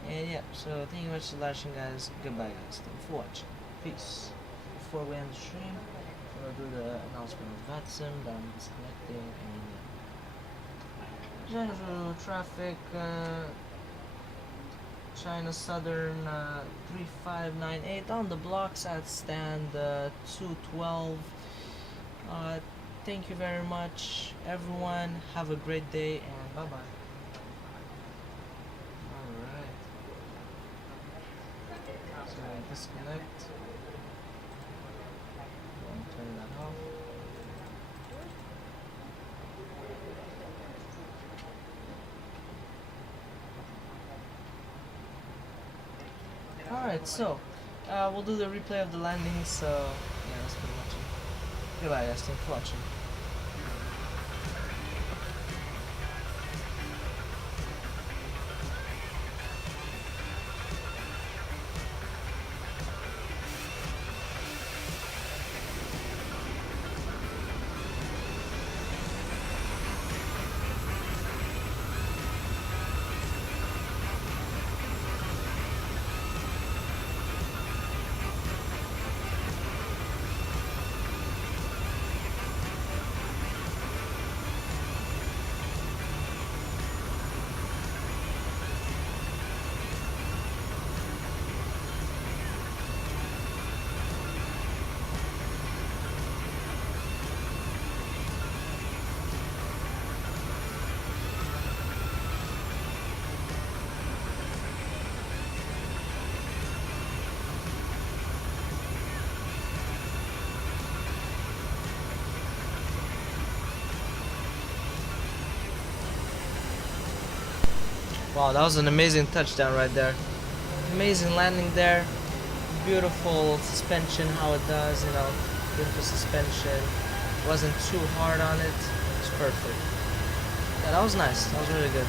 And yeah, so thank you much for watching, guys. Goodbye, guys. Thank you for watching. Peace. Before we end the stream, we'll do the announcement of VATSIM that I'm disconnecting, and Zhengzhou traffic, China Southern 3598 on the blocks at stand 212. Thank you very much, everyone. Have a great day, and bye bye. Alright. So disconnect. Turn that off. Alright, so we'll do the replay of the landing, so yeah, that's pretty much it. Goodbye, guys. Thanks for watching. Wow, that was an amazing touchdown right there. Amazing landing there. Beautiful suspension, how it does, you know. Beautiful suspension. Wasn't too hard on it. It's perfect. Yeah, that was nice. That was really good.